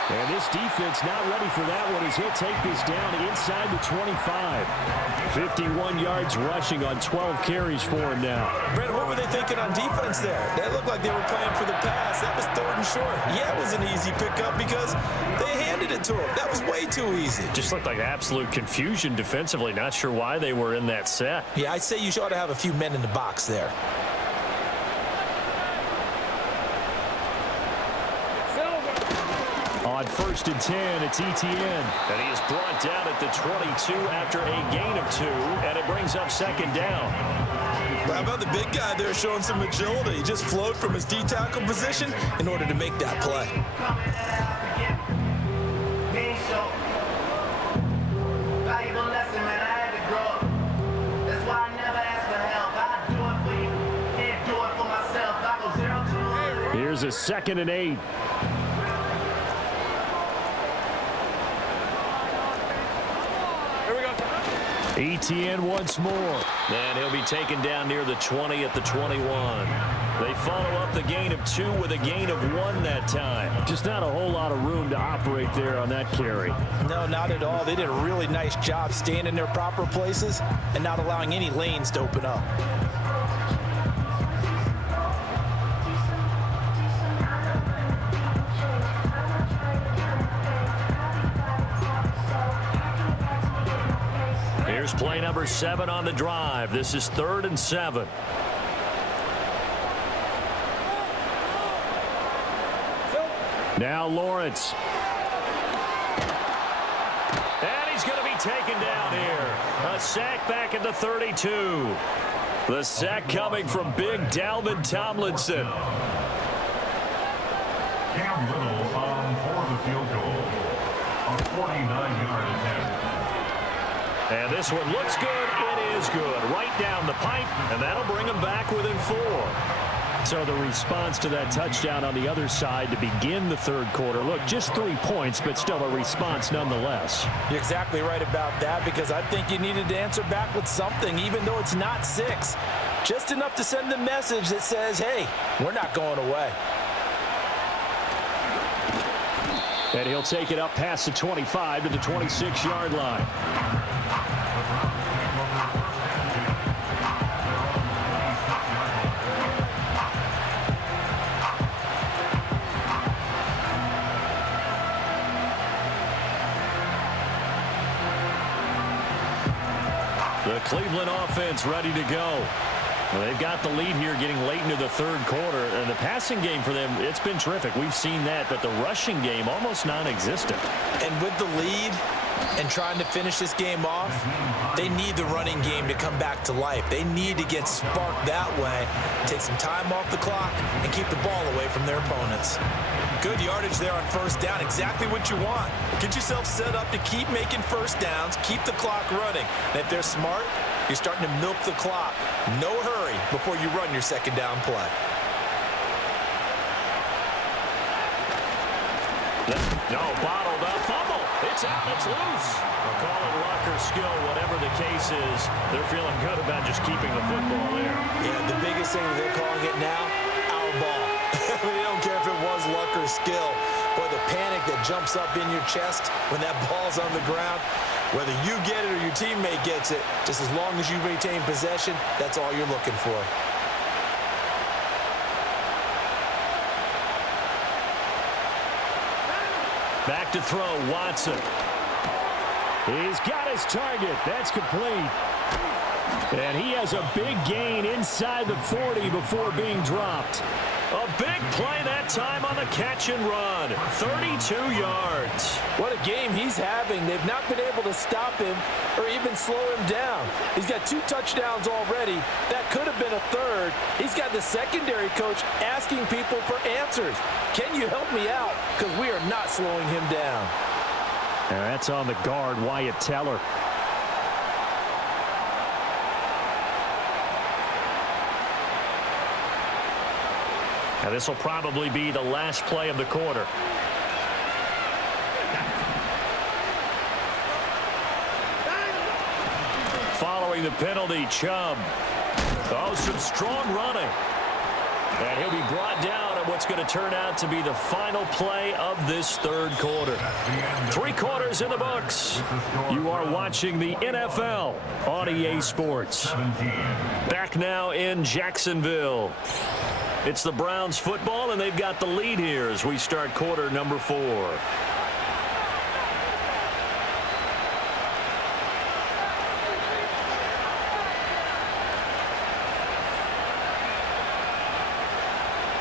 And this defense not ready for that one as he'll take this down inside the 25. 51 yards rushing on 12 carries for him now. Brandon, what were they thinking on defense there? That looked like they were playing for the pass. That was third and short. Yeah, it was an easy pickup because they handed it to him. That was way too easy. Just looked like absolute confusion defensively. Not sure why they were in that set. Yeah, I'd say you ought to have a few men in the box there. On 1st and 10, it's Etienne. And he is brought down at the 22 after a gain of 2, and it brings up second down. How about the big guy there showing some agility? He just flowed from his D-tackle position in order to make that play. Here's a 2nd and 8. Etienne once more. And he'll be taken down near the 20 at the 21. They follow up the gain of 2 with a gain of 1 that time. Just not a whole lot of room to operate there on that carry. No, not at all. They did a really nice job staying in their proper places and not allowing any lanes to open up. Here's play number 7 on the drive. This is 3rd and 7. Now Lawrence. And he's going to be taken down here. A sack back at the 32. The sack coming from big Dalvin Tomlinson. Cam Little for the field goal. A 49-yard attempt. And this one looks good. It is good. Right down the pipe, and that'll bring him back within 4. So the response to that touchdown on the other side to begin the 3rd quarter. Look, just 3 points, but still a response nonetheless. You're exactly right about that because I think you needed to answer back with something, even though it's not 6. Just enough to send the message that says, hey, we're not going away. And he'll take it up past the 25 to the 26-yard line. The Cleveland offense ready to go. Well, they've got the lead here getting late into the 3rd quarter. And the passing game for them, it's been terrific. We've seen that, but the rushing game almost non-existent. And with the lead and trying to finish this game off, they need the running game to come back to life. They need to get sparked that way, take some time off the clock, and keep the ball away from their opponents. Good yardage there on 1st down, exactly what you want. Get yourself set up to keep making 1st downs, keep the clock running. And if they're smart, you're starting to milk the clock. No hurry before you run your 2nd down play. No, bottled up, fumble. It's out, it's loose. I'll call it luck or skill, whatever the case is. They're feeling good about just keeping the football there. Yeah, the biggest thing that they're calling it now, our ball. They don't care if it was luck or skill. Boy, the panic that jumps up in your chest when that ball's on the ground, whether you get it or your teammate gets it, just as long as you maintain possession, that's all you're looking for. Back to throw, Watson. He's got his target. That's complete. And he has a big gain inside the 40 before being dropped. A big play that time on the catch and run. 32 yards. What a game he's having. They've not been able to stop him or even slow him down. He's got 2 touchdowns already. That could have been a 3rd. He's got the secondary coach asking people for answers. Can you help me out? Because we are not slowing him down. And that's on the guard, Wyatt Teller. And this will probably be the last play of the quarter. Following the penalty, Chubb. Oh, some strong running. And he'll be brought down at what's going to turn out to be the final play of this third quarter. 3 quarters in the books. You are watching the NFL on EA Sports. Back now in Jacksonville. It's the Browns football, and they've got the lead here as we start quarter number 4.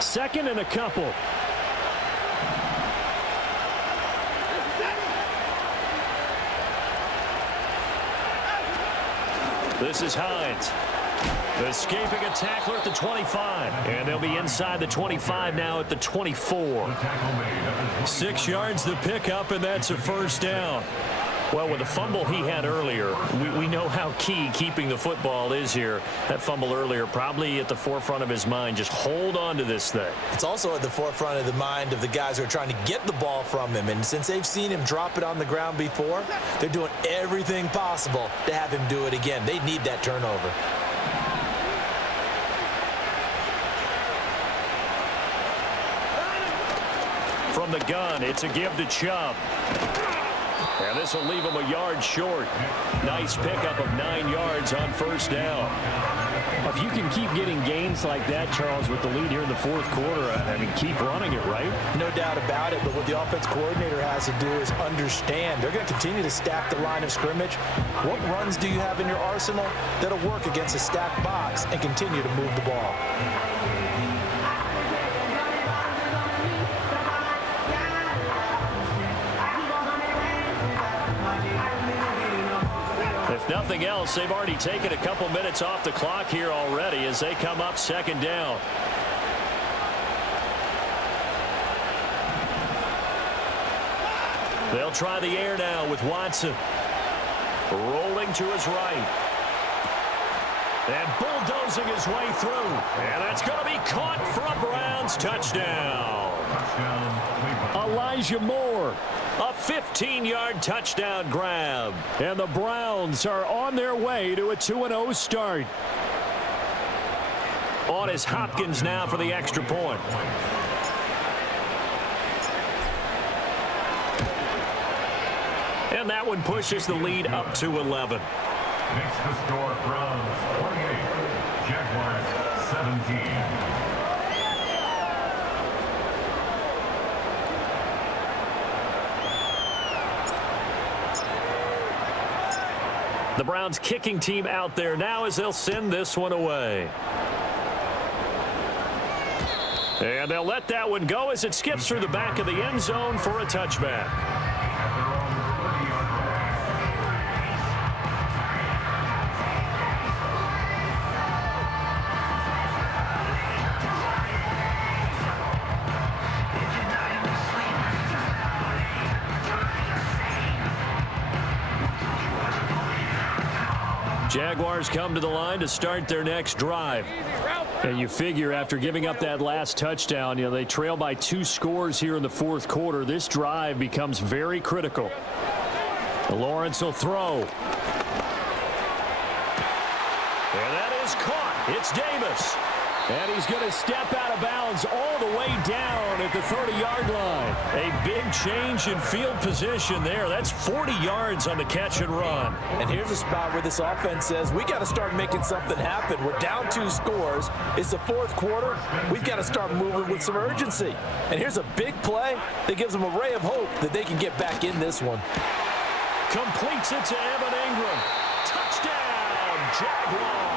Second and a couple. This is Hines. Escaping a tackler at the 25. And they'll be inside the 25 now at the 24. 6 yards the pickup, and that's a first down. Well, with the fumble he had earlier, we know how key keeping the football is here. That fumble earlier probably at the forefront of his mind. Just hold on to this thing. It's also at the forefront of the mind of the guys who are trying to get the ball from him. And since they've seen him drop it on the ground before, they're doing everything possible to have him do it again. They need that turnover. From the gun, it's a give to Chubb. And this will leave him a yard short. Nice pickup of 9 yards on first down. If you can keep getting gains like that, Charles, with the lead here in the fourth quarter, I mean, keep running it, right? No doubt about it, but what the offense coordinator has to do is understand. They're going to continue to stack the line of scrimmage. What runs do you have in your arsenal that'll work against a stacked box and continue to move the ball? If nothing else, they've already taken a couple minutes off the clock here already as they come up second down. They'll try the air now with Watson. Rolling to his right. And bulldozing his way through. And that's going to be caught for a Browns touchdown. Elijah Moore. A 15-yard touchdown grab. And the Browns are on their way to a 2-0 start. On is Hopkins now for the extra point. And that one pushes the lead up to 11. Makes the score Browns 28, Jaguars 17. The Browns kicking team out there now as they'll send this one away. And they'll let that one go as it skips through the back of the end zone for a touchback. Jaguars come to the line to start their next drive. And you figure after giving up that last touchdown, they trail by 2 scores here in the fourth quarter. This drive becomes very critical. Lawrence will throw. And that is caught. It's Davis. And he's going to step out of bounds all the way down at the 30-yard line. A big change in field position there. That's 40 yards on the catch and run. And here's a spot where this offense says, we got to start making something happen. We're down 2 scores. It's the fourth quarter. We've got to start moving with some urgency. And here's a big play that gives them a ray of hope that they can get back in this one. Completes it to Evan Ingram. Touchdown, Jaguars.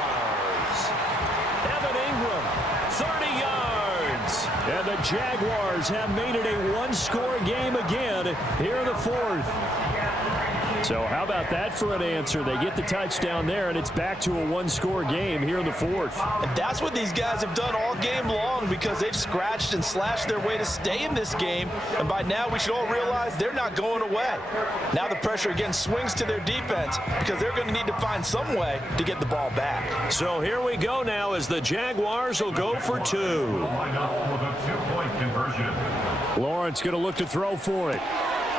Evan Ingram, 30 yards. And the Jaguars have made it a 1-score game again here in the fourth. So how about that for an answer? They get the touchdown there, and it's back to a one-score game here in the fourth. And that's what these guys have done all game long because they've scratched and slashed their way to stay in this game. And by now, we should all realize they're not going away. Now the pressure again swings to their defense because they're going to need to find some way to get the ball back. So here we go now as the Jaguars will go for two. Line up for the two-point conversion. Lawrence going to look to throw for it.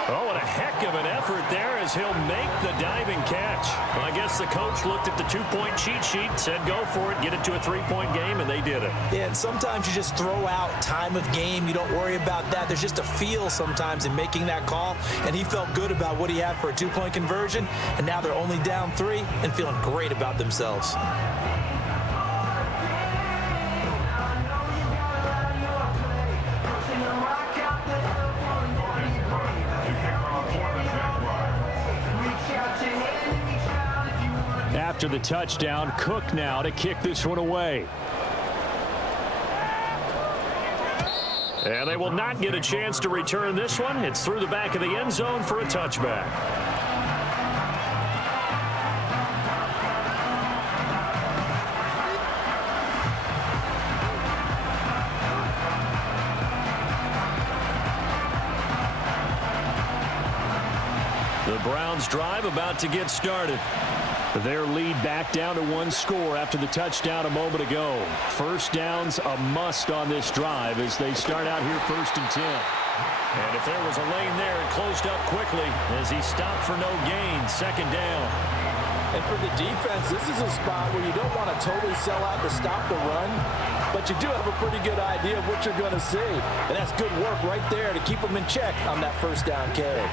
Oh, what a heck of an effort there as he'll make the diving catch. Well, I guess the coach looked at the two-point cheat sheet, said go for it, get it to a three-point game, and they did it. Yeah, and sometimes you just throw out time of game. You don't worry about that. There's just a feel sometimes in making that call, and he felt good about what he had for a two-point conversion, and now they're only down 3 and feeling great about themselves. After the touchdown, Cook now to kick this one away. And they will not get a chance to return this one. It's through the back of the end zone for a touchback. The Browns drive about to get started. Their lead back down to one score after the touchdown a moment ago. First down's a must on this drive as they start out here 1st and 10. And if there was a lane there, it closed up quickly as he stopped for no gain. 2nd down. And for the defense, this is a spot where you don't want to totally sell out to stop the run, but you do have a pretty good idea of what you're going to see. And that's good work right there to keep them in check on that first down carry.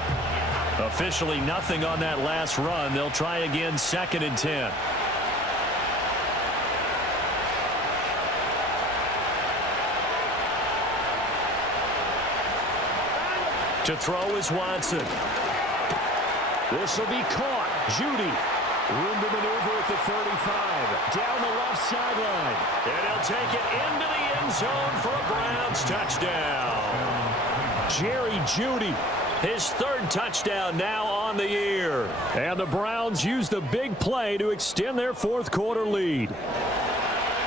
Officially nothing on that last run. They'll try again 2nd and 10. To throw is Watson. This will be caught. Judy. Room to maneuver at the 35. Down the left sideline. And he'll take it into the end zone for a Browns touchdown. Jerry Judy. His 3rd touchdown now on the year. And the Browns use the big play to extend their 4th quarter lead.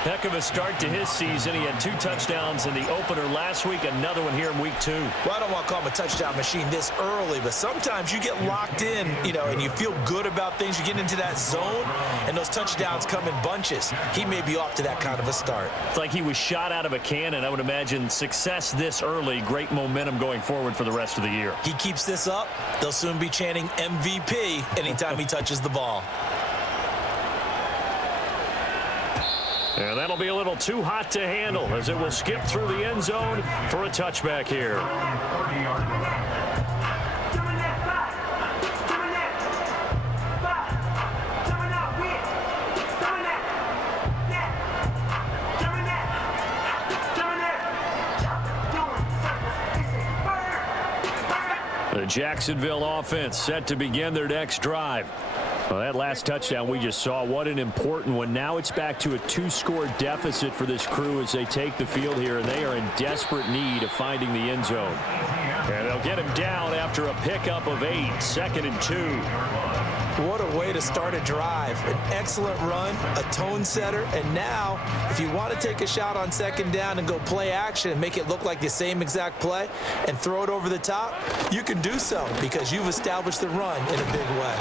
Heck of a start to his season. He had 2 touchdowns in the opener last week, another one here in week 2. Well, I don't want to call him a touchdown machine this early, but sometimes you get locked in, and you feel good about things. You get into that zone, and those touchdowns come in bunches. He may be off to that kind of a start. It's like he was shot out of a cannon. I would imagine success this early, great momentum going forward for the rest of the year. He keeps this up, they'll soon be chanting MVP anytime he touches the ball. And that'll be a little too hot to handle as it will skip through the end zone for a touchback here. The Jacksonville offense set to begin their next drive. Well, that last touchdown we just saw, what an important one. Now it's back to a 2-score deficit for this crew as they take the field here, and they are in desperate need of finding the end zone. And they'll get him down after a pickup of 8, 2nd and 2. What a way to start a drive. An excellent run, a tone setter, and now if you want to take a shot on 2nd down and go play action and make it look like the same exact play and throw it over the top, you can do so because you've established the run in a big way.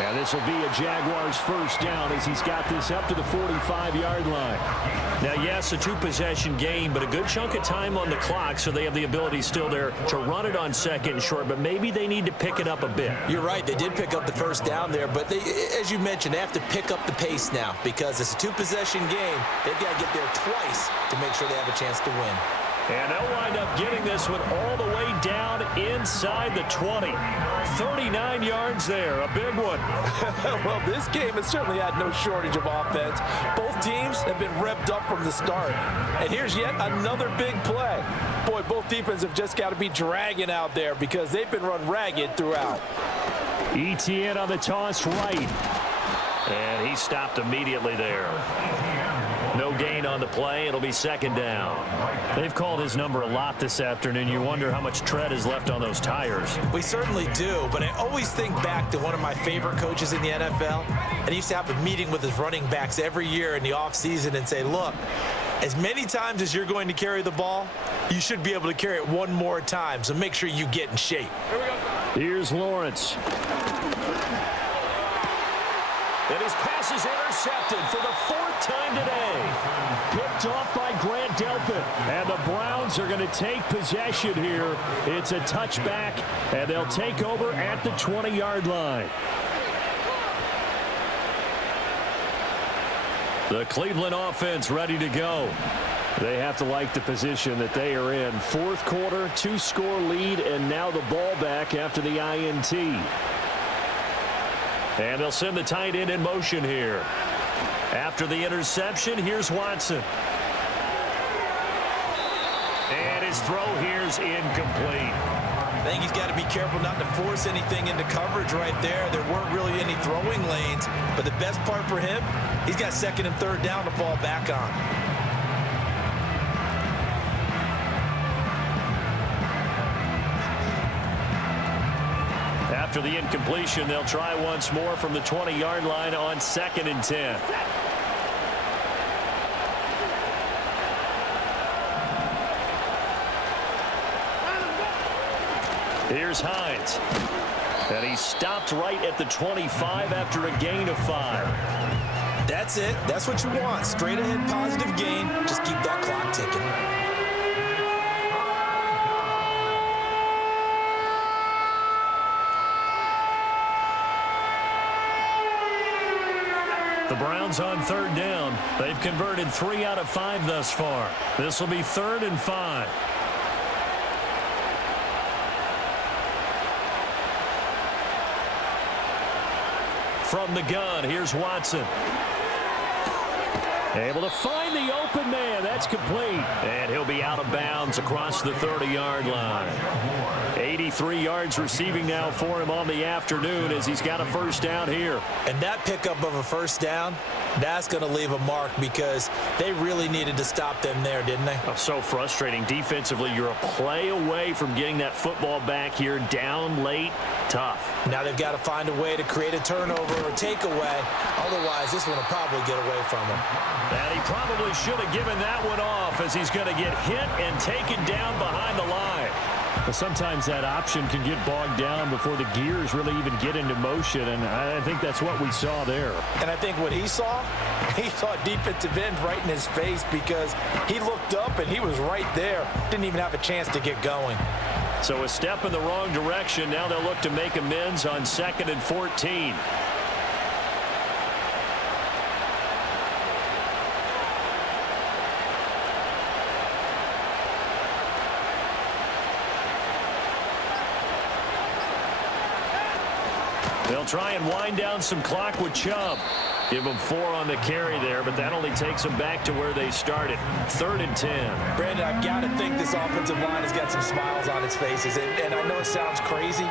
And this will be a Jaguars 1st down as he's got this up to the 45-yard line. Now, yes, a 2-possession game, but a good chunk of time on the clock, so they have the ability still there to run it on 2nd and short, but maybe they need to pick it up a bit. You're right. They did pick up the 1st down there, but they, as you mentioned, they have to pick up the pace now because it's a 2-possession game. They've got to get there twice to make sure they have a chance to win. And they'll wind up getting this one all the way down inside the 20. 39 yards there, a big one. Well, this game has certainly had no shortage of offense. Both teams have been revved up from the start. And here's yet another big play. Boy, both defenses have just got to be dragging out there because they've been run ragged throughout. ETN on the toss right. And he stopped immediately there. No gain on the play. It'll be second down. They've called his number a lot this afternoon. You wonder how much tread is left on those tires. We certainly do, but I always think back to one of my favorite coaches in the NFL, and he used to have a meeting with his running backs every year in the offseason and say, look, as many times as you're going to carry the ball, you should be able to carry it one more time, so make sure you get in shape. Here we go. Here's Lawrence. And his pass is intercepted for the fourth time today. Picked off by Grant Delpit. And the Browns are going to take possession here. It's a touchback, and they'll take over at the 20-yard line. The Cleveland offense ready to go. They have to like the position that they are in. Fourth quarter, 2-score lead, and now the ball back after the INT. And they'll send the tight end in motion here. After the interception, here's Watson. And his throw here's incomplete. I think he's got to be careful not to force anything into coverage right there. There weren't really any throwing lanes, but the best part for him, he's got second and third down to fall back on. After the incompletion, they'll try once more from the 20-yard line on 2nd and 10. Here's Hines. And he stopped right at the 25 after a gain of 5. That's it. That's what you want. Straight ahead positive gain. Just keep that clock ticking. The Browns on third down. They've converted 3 out of 5 thus far. This will be 3rd and 5. From the gun, here's Watson. Able to find the open man. That's complete. And he'll be out of bounds across the 30-yard line. 83 yards receiving now for him on the afternoon as he's got a first down here. And that pickup of a first down, that's going to leave a mark because they really needed to stop them there, didn't they? Oh, so frustrating. Defensively, you're a play away from getting that football back here down late. Tough. Now they've got to find a way to create a turnover or takeaway. Otherwise, this one will probably get away from him. And he probably should have given that one off as he's going to get hit and taken down behind the line. But sometimes that option can get bogged down before the gears really even get into motion, and I think that's what we saw there. And I think what he saw a defensive end right in his face because he looked up and he was right there. Didn't even have a chance to get going. So a step in the wrong direction. Now they'll look to make amends on 2nd and 14. They'll try and wind down some clock with Chubb. Give them 4 on the carry there, but that only takes them back to where they started. 3rd and 10. Brandon, I've got to think this offensive line has got some smiles on its faces. And I know it sounds crazy,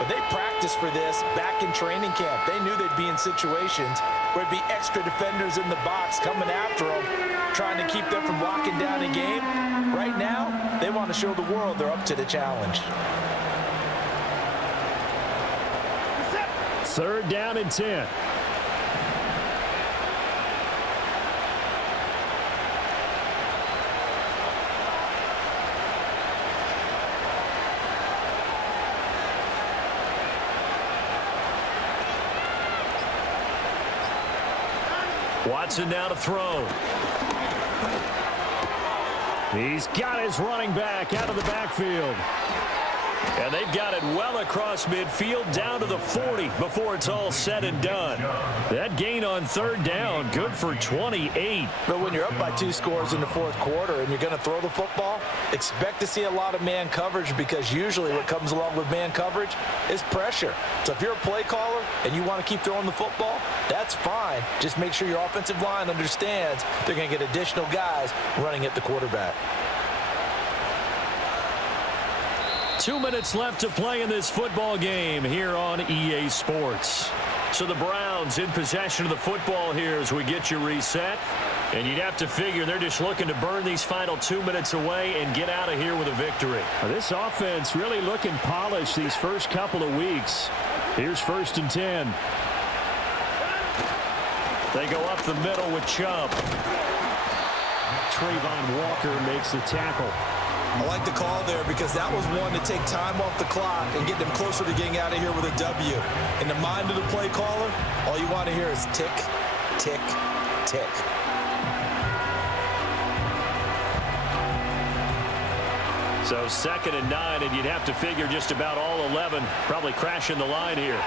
but they practiced for this back in training camp. They knew they'd be in situations where it'd be extra defenders in the box coming after them, trying to keep them from locking down a game. Right now, they want to show the world they're up to the challenge. 3rd down and 10. Watson now to throw. He's got his running back out of the backfield. And they've got it well across midfield down to the 40 before it's all said and done. That gain on 3rd down, good for 28. But when you're up by 2 scores in the 4th quarter and you're going to throw the football, expect to see a lot of man coverage because usually what comes along with man coverage is pressure. So if you're a play caller and you want to keep throwing the football, that's fine. Just make sure your offensive line understands they're going to get additional guys running at the quarterback. 2 minutes left to play in this football game here on EA Sports. So the Browns in possession of the football here as we get you reset. And you'd have to figure they're just looking to burn these final 2 minutes away and get out of here with a victory. This offense really looking polished these first couple of weeks. Here's 1st and 10. They go up the middle with Chubb. Trayvon Walker makes the tackle. I like the call there because that was one to take time off the clock and get them closer to getting out of here with a W. In the mind of the play caller, all you want to hear is tick, tick, tick. So 2nd and 9, and you'd have to figure just about all 11 probably crashing the line here.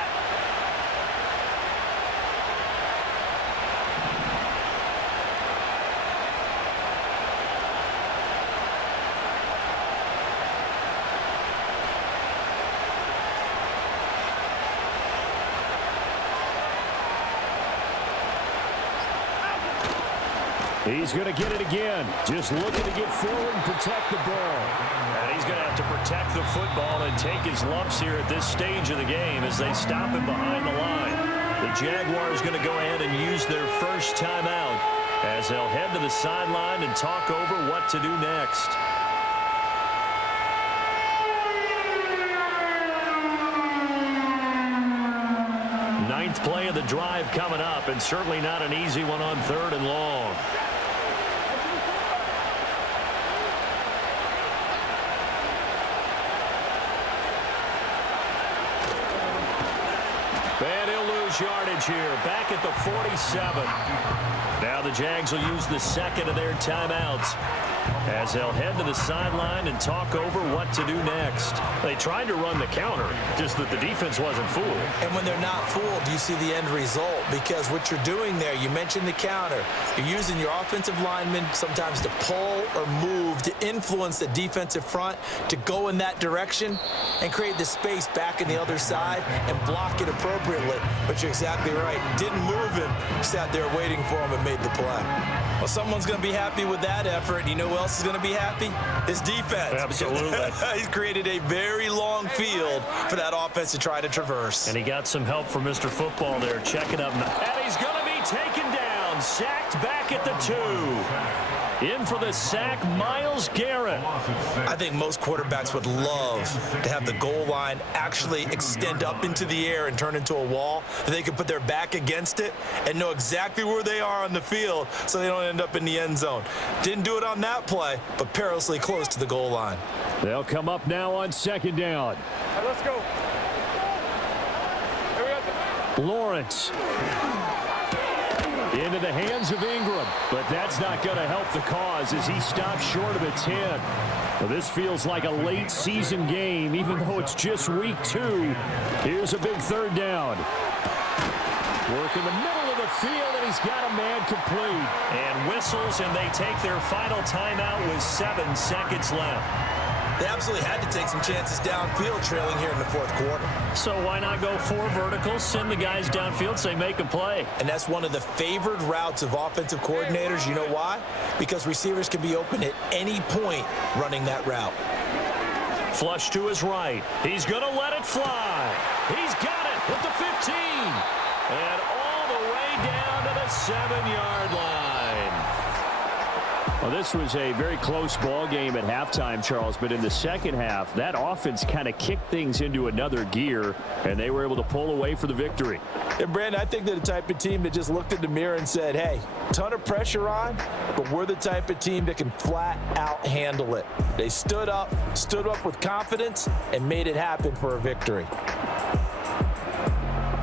He's going to get it again. Just looking to get forward and protect the ball. And he's going to have to protect the football and take his lumps here at this stage of the game as they stop him behind the line. The Jaguars going to go ahead and use their first timeout as they'll head to the sideline and talk over what to do next. Ninth play of the drive coming up, and certainly not an easy one on 3rd and long. And he'll lose yardage here, back at the 47. Now the Jags will use the 2nd of their timeouts as they'll head to the sideline and talk over what to do next. They tried to run the counter, just that the defense wasn't fooled. And when they're not fooled, you see the end result, because what you're doing there, you mentioned the counter. You're using your offensive linemen sometimes to pull or move to influence the defensive front to go in that direction and create the space back in the other side and block it appropriately. But you're exactly right. Didn't move him, sat there waiting for him and made the play. Well, someone's going to be happy with that effort. You know who else is going to be happy? His defense. Absolutely. He's created a very long field for that offense to try to traverse. And he got some help from Mr. Football there, checking up. And he's going to be taken down, sacked back at the 2. In for the sack, Myles Garrett. I think most quarterbacks would love to have the goal line actually extend up into the air and turn into a wall, and they can put their back against it and know exactly where they are on the field so they don't end up in the end zone. Didn't do it on that play, but perilously close to the goal line. They'll come up now on 2nd down. All right, let's go. Here we go. Lawrence. Into the hands of Ingram, but that's not going to help the cause as he stops short of a 10. Well, this feels like a late season game, even though it's just week 2. Here's a big 3rd down. Work in the middle of the field, and he's got a man complete. And whistles, and they take their final timeout with 7 seconds left. They absolutely had to take some chances downfield trailing here in the 4th quarter. So why not go 4 verticals, send the guys downfield, say make a play. And that's one of the favored routes of offensive coordinators. You know why? Because receivers can be open at any point running that route. Flush to his right. He's going to let it fly. He's got it at the 15. And all the way down to the 7-yard line. Well, this was a very close ball game at halftime, Charles, but in the second half, that offense kind of kicked things into another gear, and they were able to pull away for the victory. And, Brandon, I think they're the type of team that just looked in the mirror and said, hey, ton of pressure on, but we're the type of team that can flat out handle it. They stood up with confidence, and made it happen for a victory.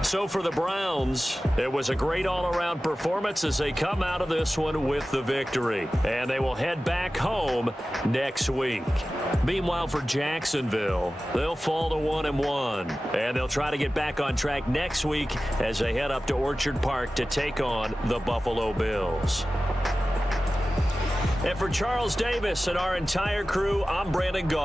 So for the Browns, it was a great all-around performance as they come out of this one with the victory. And they will head back home next week. Meanwhile, for Jacksonville, they'll fall to 1-1. And they'll try to get back on track next week as they head up to Orchard Park to take on the Buffalo Bills. And for Charles Davis and our entire crew, I'm Brandon Gault.